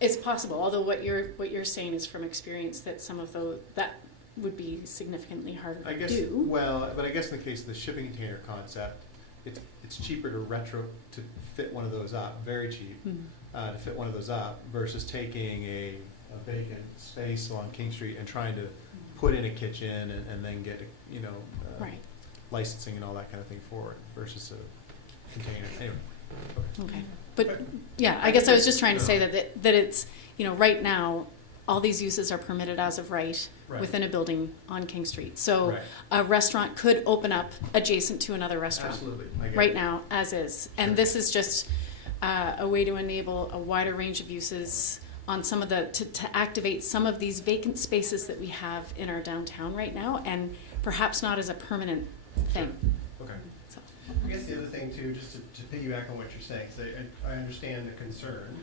It's possible, although what you're saying is from experience that some of those that would be significantly harder I to guess, do. well, but I guess in the case of the shipping container concept, it's cheaper to fit one of those up, very cheap, Mhm. to fit one of those up versus taking a vacant space on King Street and trying to put in a kitchen and then get, Right. licensing and all that kind of thing for it versus a container. Anyway, Okay. But yeah, I guess I was just trying to say that it's, right now, all these uses are permitted as of right Right. within a building on King Street. So Right. a restaurant could open up adjacent to another restaurant Absolutely. I get right it. now, as is. And Sure. this is just a way to enable a wider range of uses on some of to activate some of these vacant spaces that we have in our downtown right now, and perhaps not as a permanent thing. Okay. So. I guess the other thing too, just to piggyback on what you're saying, 'cause I understand the concern,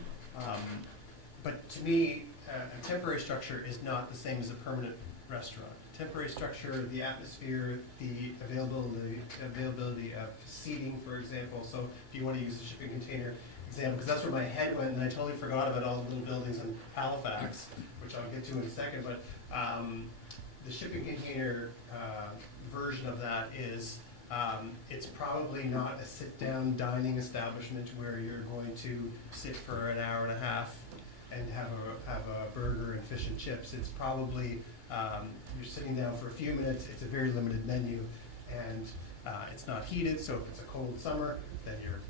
but to me, a temporary structure is not the same as a permanent restaurant. Temporary structure, the atmosphere, the availability of seating, for example. So if you want to use a shipping container example, because that's where my head went, and I totally forgot about all the little buildings in Halifax, which I'll get to in a second. But the shipping container version of that is. It's probably not a sit-down dining establishment where you're going to sit for an hour and a half and have a burger and fish and chips. It's probably, you're sitting down for a few minutes, it's a very limited menu, and it's not heated, so if it's a cold summer, then you're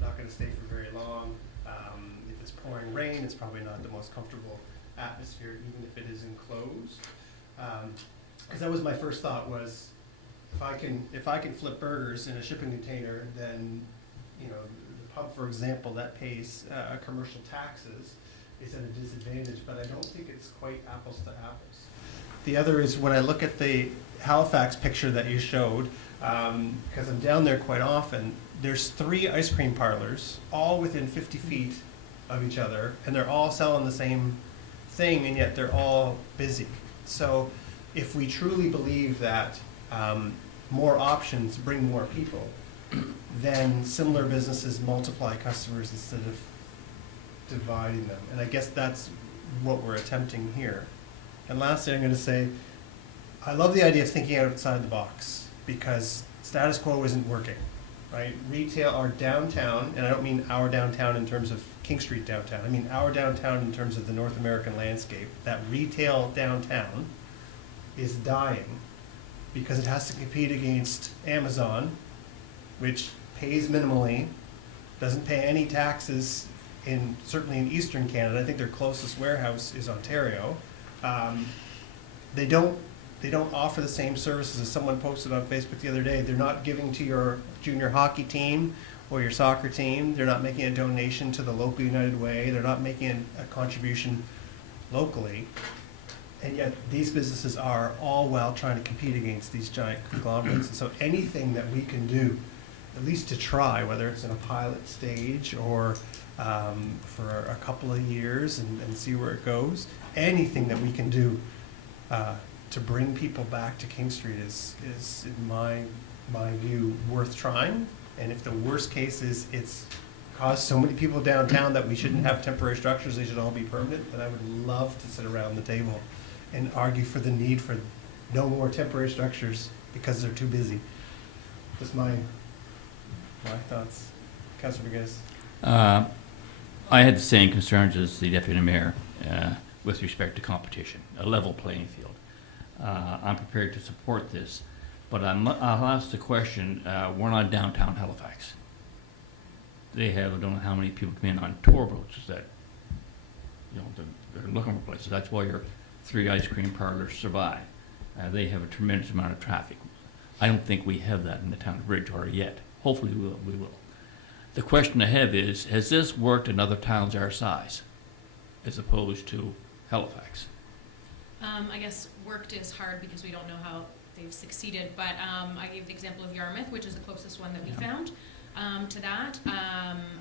not gonna stay for very long. If it's pouring rain, it's probably not the most comfortable atmosphere, even if it is enclosed. Because that was my first thought was, if I can flip burgers in a shipping container, then, the pub, for example, that pays commercial taxes is at a disadvantage, but I don't think it's quite apples to apples. The other is when I look at the Halifax picture that you showed, because I'm down there quite often, there's 3 ice cream parlors, all within 50 feet of each other, and they're all selling the same thing, and yet they're all busy. So if we truly believe that more options bring more people, then similar businesses multiply customers instead of dividing them. And I guess that's what we're attempting here. And lastly, I'm going to say, I love the idea of thinking outside the box, because status quo isn't working, right? Retail, our downtown, and I don't mean our downtown in terms of King Street downtown, I mean our downtown in terms of the North American landscape, that retail downtown is dying because it has to compete against Amazon, which pays minimally, doesn't pay any taxes certainly in Eastern Canada. I think their closest warehouse is Ontario. They don't offer the same services as someone posted on Facebook the other day. They're not giving to your junior hockey team or your soccer team. They're not making a donation to the local United Way. They're not making a contribution locally. And yet these businesses are all while trying to compete against these giant conglomerates. And so anything that we can do, at least to try, whether it's in a pilot stage or for a couple of years and see where it goes, anything that we can do to bring people back to King Street is in my view, worth trying. And if the worst case is it's caused so many people downtown that we shouldn't have temporary structures, they should all be permanent, then I would love to sit around the table and argue for the need for no more temporary structures because they're too busy. That's my thoughts. Councilor McGuinness. I had the same concerns as the deputy mayor with respect to competition, a level playing field. I'm prepared to support this, but I'll ask the question, we're not downtown Halifax. They have, I don't know how many people come in on tour boats that, they're looking for places. That's why your 3 ice cream parlors survive. They have a tremendous amount of traffic. I don't think we have that in the town of Bridgewater yet. Hopefully we will. The question I have is, has this worked in other towns our size, as opposed to Halifax? I guess worked is hard because we don't know how they've succeeded, but I gave the example of Yarmouth, which is the closest one that we found to that.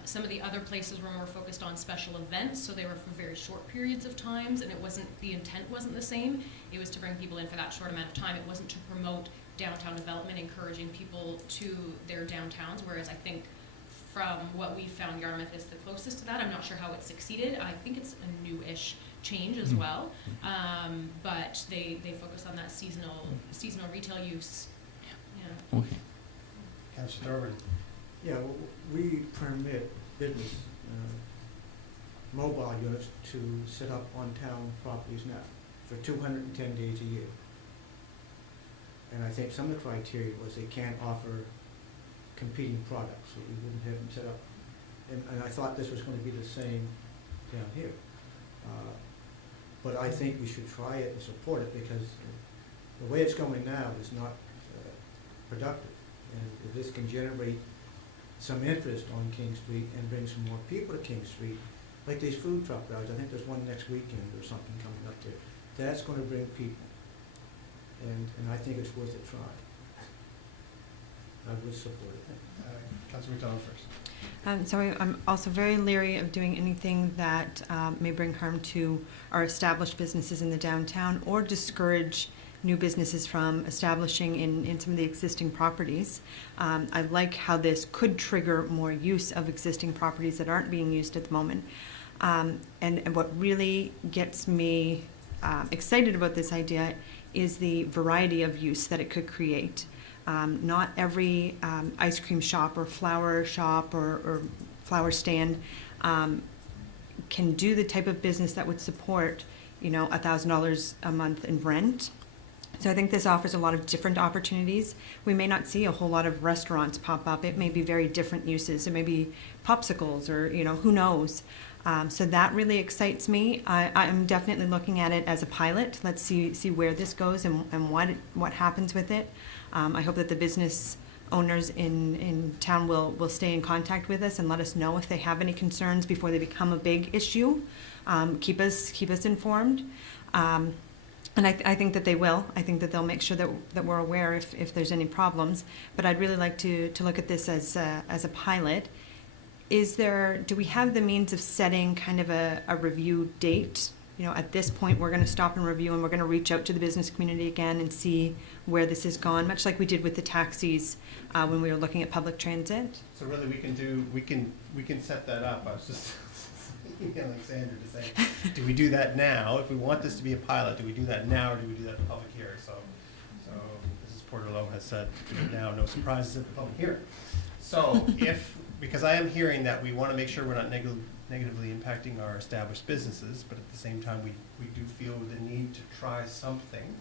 Some of the other places were more focused on special events, so they were for very short periods of times, and the intent wasn't the same. It was to bring people in for that short amount of time. It wasn't to promote downtown development, encouraging people to their downtowns, whereas I think from what we found, Yarmouth is the closest to that. I'm not sure how it succeeded. I think it's a new-ish change as well, but they focus on that seasonal retail use. Yeah. Okay. Councilor Dorman. Yeah, we permit business mobile units to set up on town properties now for 210 days a year. And I think some of the criteria was they can't offer competing products, so we wouldn't have them set up. And I thought this was going to be the same down here. But I think we should try it and support it because the way it's going now is not productive. And if this can generate some interest on King Street and bring some more people to King Street, like these food truck rides, I think there's one next weekend or something coming up there, that's going to bring people. And I think it's worth a try. I would support it. Councilor McDonald first. So I'm also very leery of doing anything that may bring harm to our established businesses in the downtown or discourage new businesses from establishing in some of the existing properties. I like how this could trigger more use of existing properties that aren't being used at the moment. And what really gets me excited about this idea is the variety of use that it could create. Not every ice cream shop or flower shop or flower stand can do the type of business that would support, $1,000 a month in rent. So I think this offers a lot of different opportunities. We may not see a whole lot of restaurants pop up. It may be very different uses. It may be popsicles or, who knows. So that really excites me. I'm definitely looking at it as a pilot. Let's see where this goes and what happens with it. I hope that the business owners in town will stay in contact with us and let us know if they have any concerns before they become a big issue. Keep us informed. And I think that they will. I think that they'll make sure that we're aware if there's any problems. But I'd really like to look at this as a pilot. Do we have the means of setting kind of a review date? At this point, we're going to stop and review, and we're going to reach out to the business community again and see where this has gone, much like we did with the taxis when we were looking at public transit. So really, we can set that up. I was just emailing Sandra to say, do we do that now? If we want this to be a pilot, do we do that now, or do we do that at the public hearing? So Mrs. Porterlow has said, do it now, no surprises at the public hearing. So because I am hearing that we want to make sure we're not negatively impacting our established businesses, but at the same time, we do feel the need to try something.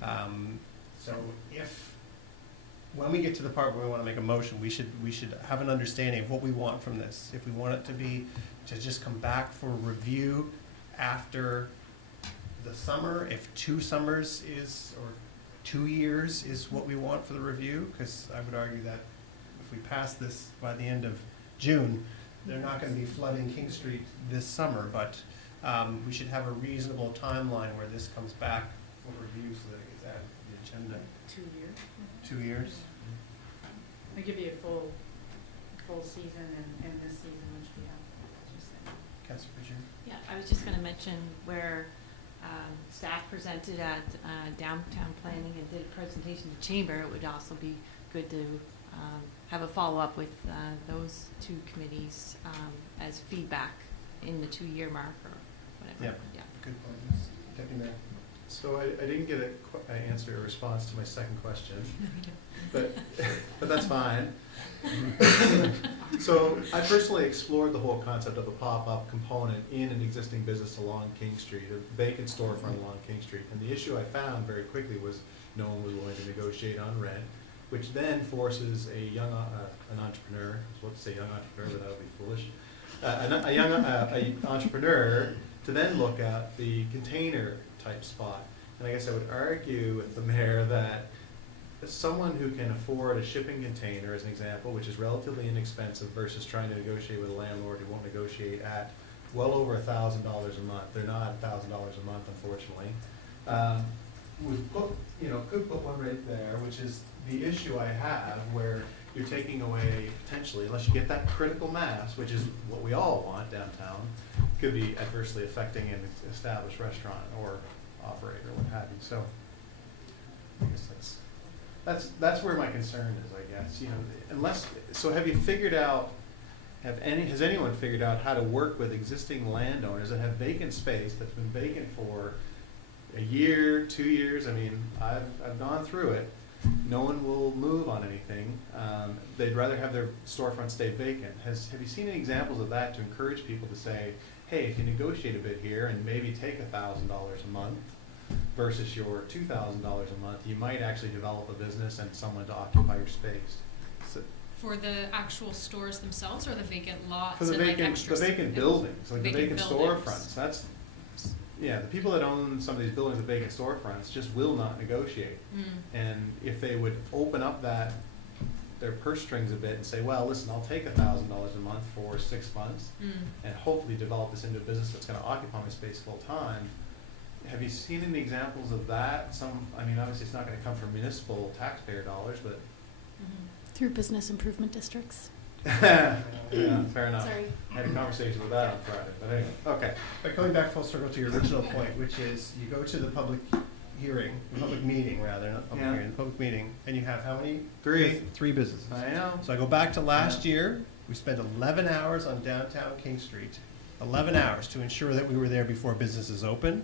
So if, when we get to the part where we want to make a motion, we should have an understanding of what we want from this. If we want it to be, to just come back for review after the summer, if 2 summers is, or 2 years is what we want for the review, because I would argue that if we pass this by the end of June, they're not going to be flooding King Street this summer, but we should have a reasonable timeline where this comes back for review so that it gets added to the agenda. 2 years. 2 years? I give you a full season and this season, which we have, as you said. Councilor Fisher? Yeah, I was just going to mention where staff presented at downtown planning and did a presentation to chamber. It would also be good to have a follow-up with those 2 committees as feedback in the 2-year mark or whatever. Yeah. Good point, Ms. Deputy Mayor. So I didn't get an answer or response to my second question, but that's fine. So I personally explored the whole concept of a pop-up component in an existing business along King Street, a vacant storefront along King Street. And the issue I found very quickly was no one was willing to negotiate on rent, which then forces a young, an entrepreneur, I was about to say young entrepreneur, but that would be foolish, a young entrepreneur to then look at the container type spot. And I guess I would argue with the mayor that someone who can afford a shipping container, as an example, which is relatively inexpensive versus trying to negotiate with a landlord who won't negotiate at well over $1,000 a month. They're not $1,000 a month, unfortunately. Could put one right there, which is the issue I have, where you're taking away potentially, unless you get that critical mass, which is what we all want downtown, could be adversely affecting an established restaurant or operator, what have you. So I guess that's where my concern is, I guess. Have you figured out, has anyone figured out how to work with existing landowners that have vacant space that's been vacant for a year, 2 years? I mean, I've gone through it. No one will move on anything. They'd rather have their storefront stay vacant. Have you seen any examples of that to encourage people to say, hey, if you negotiate a bit here and maybe take $1,000 a month versus your $2,000 a month, you might actually develop a business and someone to occupy your space. So, For the actual stores themselves or the vacant lots for the and vacant, extras? the vacant buildings, like the vacant buildings. storefronts. That's, yeah, the people that own some of these buildings with vacant storefronts just will not negotiate. And if they would open up their purse strings a bit and say, well, listen, I'll take $1,000 a month for 6 months and hopefully develop this into a business that's going to occupy my space full time. Have you seen any examples of that? Obviously it's not going to come from municipal taxpayer dollars, but. Through business improvement districts. Yeah, fair enough. Sorry. I had a conversation with that on Friday, but anyway, okay. But coming back full circle to your original point, which is you go to the public hearing, public meeting rather, not public Yeah. hearing, the public meeting, and you have how many? 3. 3 businesses. I know. So I go back to last year, we spent 11 hours on downtown King Street, 11 hours to ensure that we were there before businesses opened,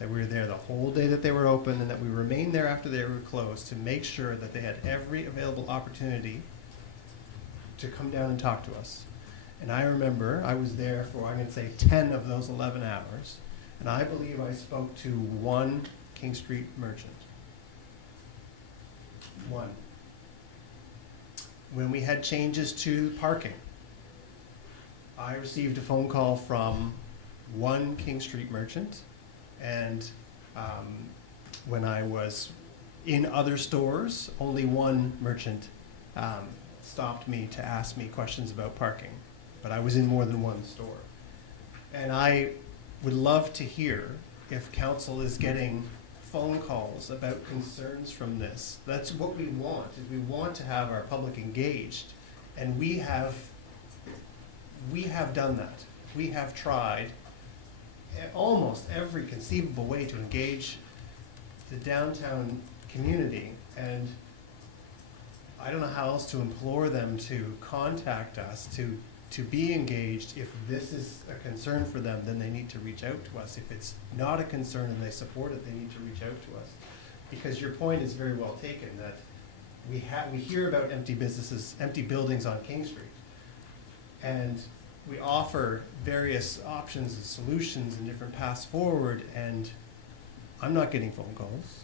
that we were there the whole day that they were open, and that we remained there after they were closed to make sure that they had every available opportunity to come down and talk to us. And I remember I was there for, I'm going to say, 10 of those 11 hours, and I believe I spoke to 1 King Street merchant. 1. When we had changes to parking, I received a phone call from 1 King Street merchant, and when I was in other stores, only 1 merchant stopped me to ask me questions about parking, but I was in more than 1 store. And I would love to hear if council is getting phone calls about concerns from this. That's what we want, is we want to have our public engaged, and we have done that. We have tried almost every conceivable way to engage the downtown community, and I don't know how else to implore them to contact us, to be engaged. If this is a concern for them, then they need to reach out to us. If it's not a concern and they support it, they need to reach out to us. Because your point is very well taken, that we hear about empty businesses, empty buildings on King Street, and we offer various options and solutions and different paths forward, and I'm not getting phone calls.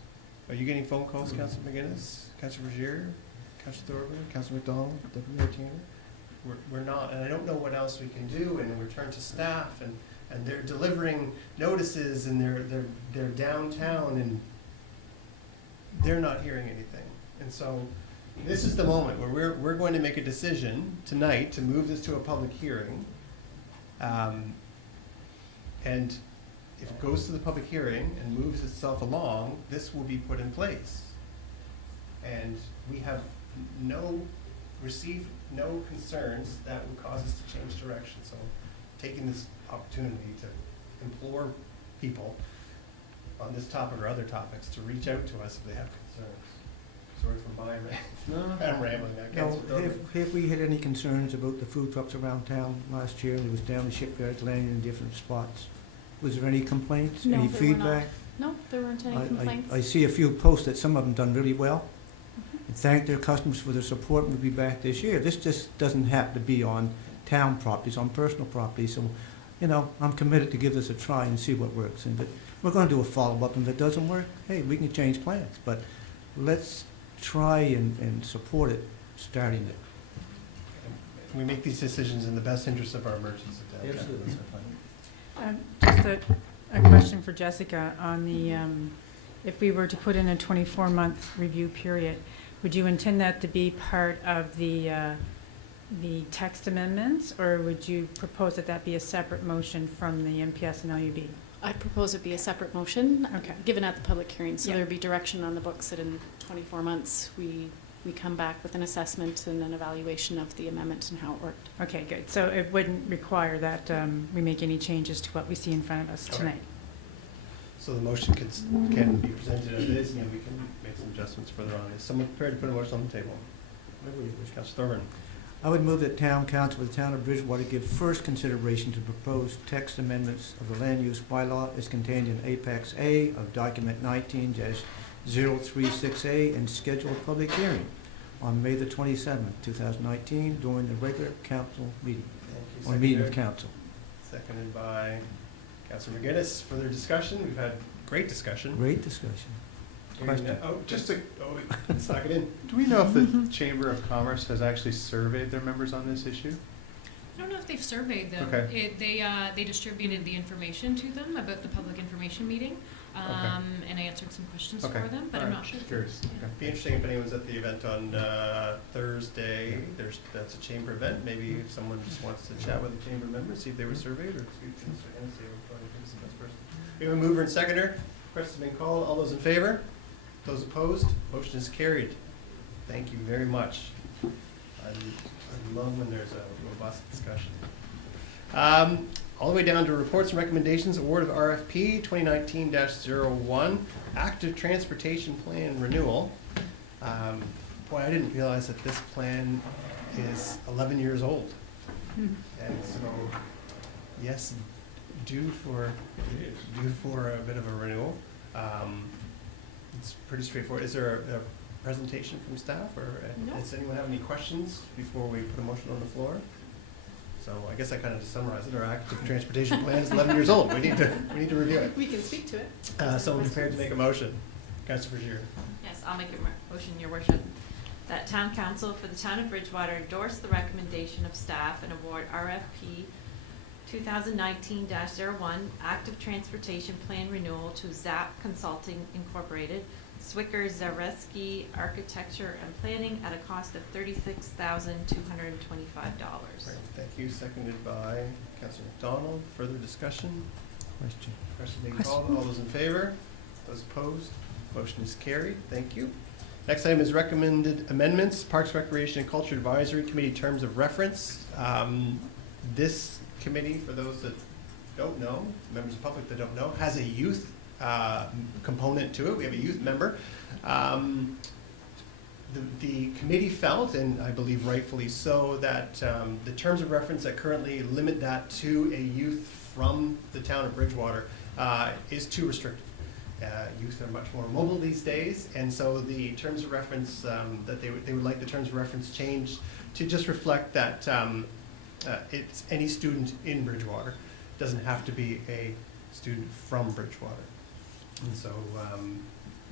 Are you getting phone calls, Councillor McGuinness, Councillor Rozier, Councillor Thorburn, Councillor McDonald, Deputy Mayor Tanner? We're not, and I don't know what else we can do, and we turn to staff, and they're delivering notices, and they're downtown, and they're not hearing anything. And so, this is the moment where we're going to make a decision tonight to move this to a public hearing. And if it goes to the public hearing and moves itself along, this will be put in place. And we have received no concerns that would cause us to change direction. So taking this opportunity to implore people on this topic or other topics to reach out to us if they have concerns. Sorry for my I'm rambling. I Now, can't. have we had any concerns about the food trucks around town last year? There was down the shipyards, landing in different spots. Was there any complaints, No, any there were not. feedback? No, there weren't any complaints. I see a few posts that some of them done really well. And thank their customers for their support, and we'll be back this year. This just doesn't have to be on town properties, on personal properties. So, you know, I'm committed to give this a try and see what works. And but we're going to do a follow-up, and if it doesn't work, hey, we can change plans. But let's try and support it, starting it. We make these decisions in the best interest of our merchants of downtown. Absolutely. That's our plan. Just a question for Jessica on the, if we were to put in a 24-month review period, would you intend that to be part of the text amendments, or would you propose that that be a separate motion from the MPS and LUD? I propose it be a separate motion, Okay. given at the public hearing, so Yeah. there'd be direction on the books that in 24 months, we come back with an assessment and an evaluation of the amendment and how it worked. Okay, good. So it wouldn't require that we make any changes to what we see in front of us Okay. tonight? So the motion can be presented as is, and then we can make some adjustments further on. Is someone prepared to put a motion on the table? Councillor Thorburn. I would move that town council of the town of Bridgewater give first consideration to proposed text amendments of the land use bylaw as contained in Apex A of document 19-036A and schedule a public hearing on May the 27th, 2019 during the regular council meeting, Thank you. or meeting of Seconded- council. Seconded by Councillor McGuinness. Further discussion? We've had great discussion. Great discussion. Question. Oh, let's knock it in. Do we know if the Chamber of Commerce has actually surveyed their members on this issue? I don't know if they've surveyed them. Okay. They distributed the information to them about the public information meeting, and I answered some questions Okay. for them, but I'm not sure. Curious. Yeah. Be interesting if anyone's at the event on Thursday. That's a chamber event. Maybe if someone just wants to chat with the chamber members, see if they were surveyed, or speak to Mr. Hennessy, or probably think it's the best person. We have a mover and seconder. Question has been called. All those in favor? Those opposed? Motion is carried. Thank you very much. I love when there's a robust discussion. All the way down to reports and recommendations, award of RFP 2019-01, active transportation plan renewal. Boy, I didn't realize that this plan is 11 years old. And so, yes, due for a bit of a renewal. It's pretty straightforward. Is there a presentation from staff, or No. does anyone have any questions before we put a motion on the floor? So I guess I kind of just summarized it. Our active transportation plan is 11 years old. We need to review it. We can speak to it. Someone prepared to make a motion. Councillor Frazier. Yes, I'll make a motion, your worship, that town council for the town of Bridgewater endorse the recommendation of staff and award RFP 2019-01, active transportation plan renewal to ZAP Consulting Incorporated, Swicker Zareski Architecture and Planning at a cost of $36,225. Right, thank you. Seconded by Councillor McDonald. Further discussion? Question. Question being called. All those in favor? Those opposed? Motion is carried. Thank you. Next item is recommended amendments, Parks, Recreation, and Culture Advisory Committee terms of reference. This committee, for those that don't know, members of the public that don't know, has a youth component to it. We have a youth member. The committee felt, and I believe rightfully so, that the terms of reference that currently limit that to a youth from the town of Bridgewater is too restrictive. Youth are much more mobile these days, and so the terms of reference, that they would like the terms of reference changed to just reflect that it's any student in Bridgewater. Doesn't have to be a student from Bridgewater. And so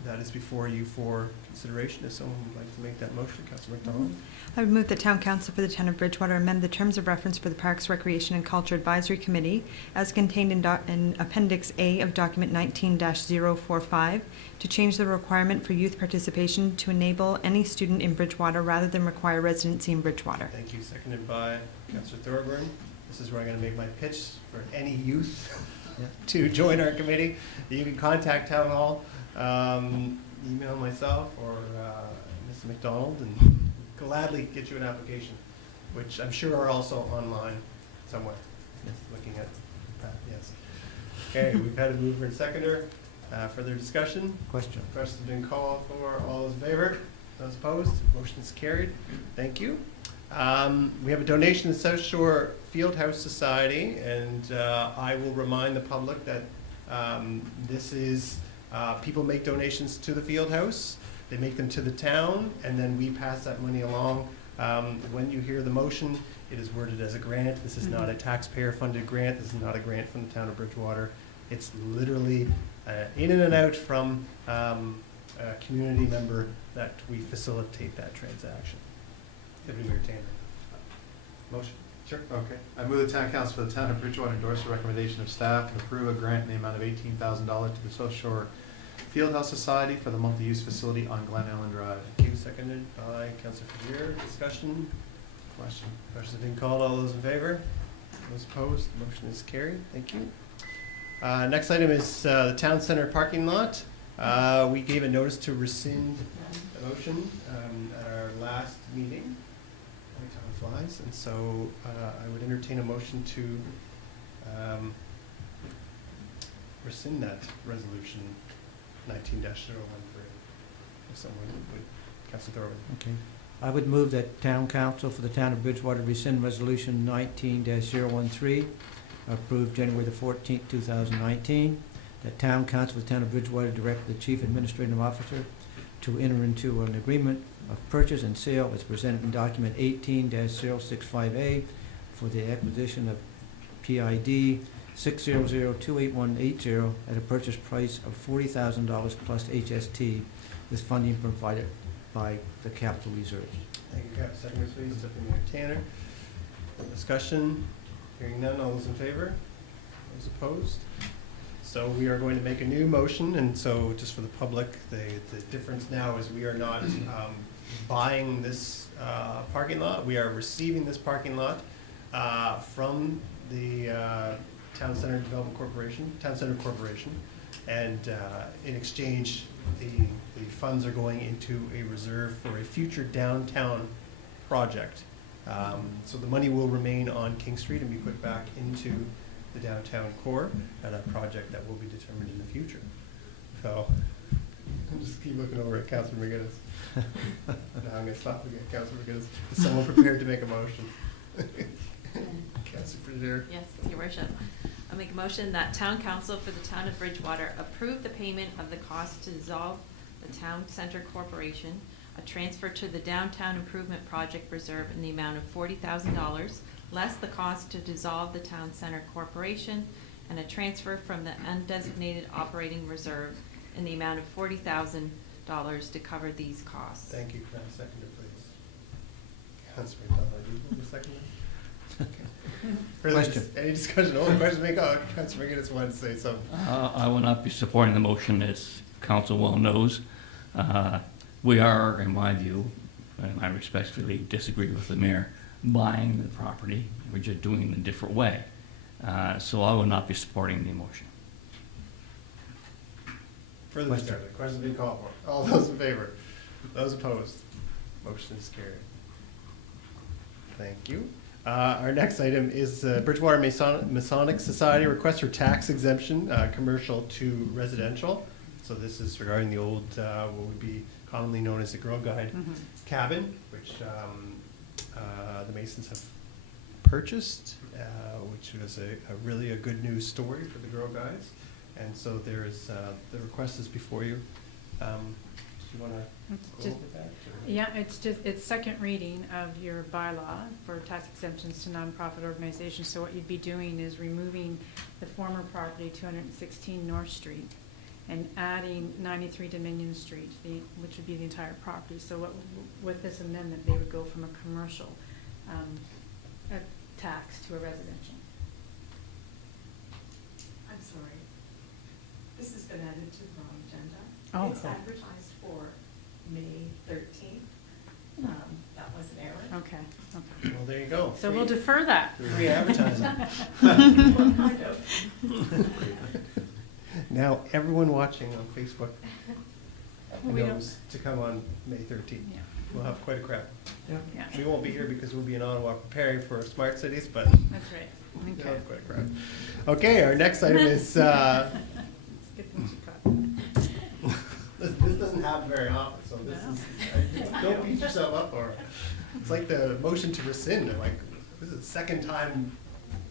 that is before you for consideration. If someone would like to make that motion, Councillor McDonald. I would move that Town Council for the Town of Bridgewater amend the terms of reference for the Parks, Recreation and Culture Advisory Committee as contained in Appendix A of Document 19-045 to change the requirement for youth participation to enable any student in Bridgewater rather than require residency in Bridgewater. Thank you. Seconded by Councillor Thorburn. This is where I'm going to make my pitch for any youth to join our committee. You can contact Town Hall, email myself or Mr. McDonald, and gladly get you an application, which I'm sure are also online somewhere. Yes, looking at that, yes. Okay, we've had a mover and seconder. Further discussion? Question. Question's been called for. All those in favor? Those opposed? Motion is carried. Thank you. We have a donation to South Shore Fieldhouse Society, and I will remind the public that this is, people make donations to the Fieldhouse, they make them to the town, and then we pass that money along. When you hear the motion, it is worded as a grant. This is not a taxpayer-funded grant. This is not a grant from the town of Bridgewater. It's literally in and out from a community member that we facilitate that transaction. Deputy Mayor Tanner. Motion. Sure. Okay. I move the Town Council for the Town of Bridgewater endorse the recommendation of staff and approve a grant in the amount of $18,000 to the South Shore Fieldhouse Society for the multi-use facility on Glen Ellen Drive. Thank you. Seconded by Councillor Favier. Discussion? Question. Question's been called. All those in favor? Those opposed? Motion is carried. Thank you. Next item is the town center parking lot. We gave a notice to rescind the motion at our last meeting. Like time flies. And so I would entertain a motion to rescind that resolution 19-013. If someone would, Councilor Thorburn. Okay. I would move that Town Council for the Town of Bridgewater rescind Resolution 19-013, approved January the 14th, 2019. That Town Council for the Town of Bridgewater direct the Chief Administrative Officer to enter into an agreement of purchase and sale as presented in document 18-065A for the acquisition of PID 600-28180 at a purchase price of $40,000 plus HST, with funding provided by the capital reserves. Thank you, Councilor. Seconder, please. Deputy Mayor Tanner. Discussion? Hearing none. All those in favor? Those opposed? So we are going to make a new motion, and so just for the public, the difference now is we are not buying this parking lot. We are receiving this parking lot from the Town Center Development Corporation, Town Center Corporation, and in exchange, the funds are going into a reserve for a future downtown project. So the money will remain on King Street and be put back into the downtown core at a project that will be determined in the future. So I'll just keep looking over at Councilor McGinnis. Now I'm going to stop again, Councilor McGinnis. Is someone prepared to make a motion? Councilor Frigier. Yes, Your Worship. I make a motion that Town Council for the Town of Bridgewater approve the payment of the cost to dissolve the Town Center Corporation, a transfer to the Downtown Improvement Project Reserve in the amount of $40,000, less the cost to dissolve the Town Center Corporation, and a transfer from the undesignated operating reserve in the amount of $40,000 to cover these costs. Thank you. Can I have a seconder, please? Councilor McDonald, do you want a seconder? Okay. Further Question. Any discussion? Only question make out. Councilor McGinnis wanted to say something. I will not be supporting the motion, as council well knows. We are, in my view, and I respectfully disagree with the mayor, buying the property. We're just doing it in a different way. So I will not be supporting the motion. Further Question. discussion? Questions being called for? All those in favor? Those opposed? Motion is carried. Thank you. Our next item is Bridgewater Masonic Society request for tax exemption, commercial to residential. So this is regarding the old, what would be commonly known as the Girl Guide cabin, which the Masons have purchased, which was a really a good news story for the Girl Guides. And so there's, the request is before you. Do you want to go over that? Or? Yeah, it's second reading of your bylaw for tax exemptions to nonprofit organizations. So what you'd be doing is removing the former property, 216 North Street, and adding 93 Dominion Street, which would be the entire property. So with this amendment, they would go from a commercial a tax to a residential. I'm sorry. This has been added to the wrong agenda. Oh, It's cool. advertised for May 13th. That was an error. Okay, okay. Well, there you go. So we'll defer that. Free advertising. Kind of. Now, everyone watching on Facebook We don't- knows to come on May 13th. Yeah, We'll have quite a crowd. yeah, We won't be here because we'll be in Ottawa preparing for Smart Cities, but that's right. we'll Okay. have quite a crowd. Okay, our next item is, Let's get things cut. this doesn't happen very often, so this is, don't beat yourself up, or, it's like the motion to rescind. I'm like, this is the second time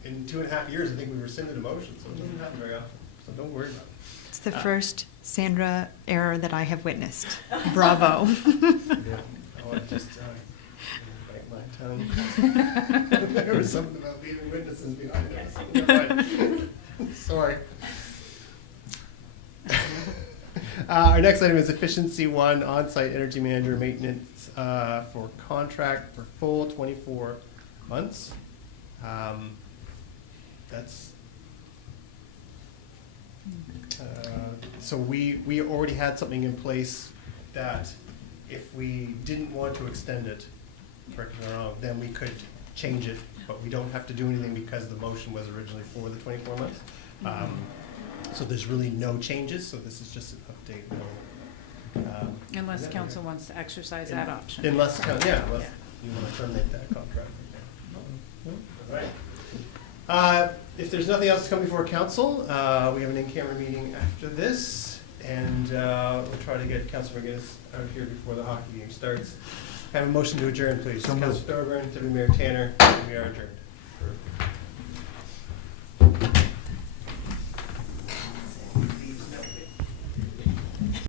in 2.5 years I think we rescinded a motion, so it doesn't happen very often, so don't worry about it. It's the first Sandra error that I have witnessed. Bravo. Yeah. Oh, I just, bite my tongue. There was something about leaving witnesses behind us. Sorry. Our next item is efficiency 1, on-site energy manager maintenance for contract for full 24 months. That's, so we already had something in place that if we didn't want to extend it, correct me if I'm wrong, then we could change it, but we don't have to do anything because the motion was originally for the 24 months. So there's really no changes, so this is just an update. Unless council wants to exercise that option. Unless you want to terminate that contract. All right. If there's nothing else to come before council, we have an in-camera meeting after this, and we'll try to get Councilor McGinnis out here before the hockey game starts. Have a motion to adjourn, please. So moved. Councilor Thorburn, Deputy Mayor Tanner, we are adjourned.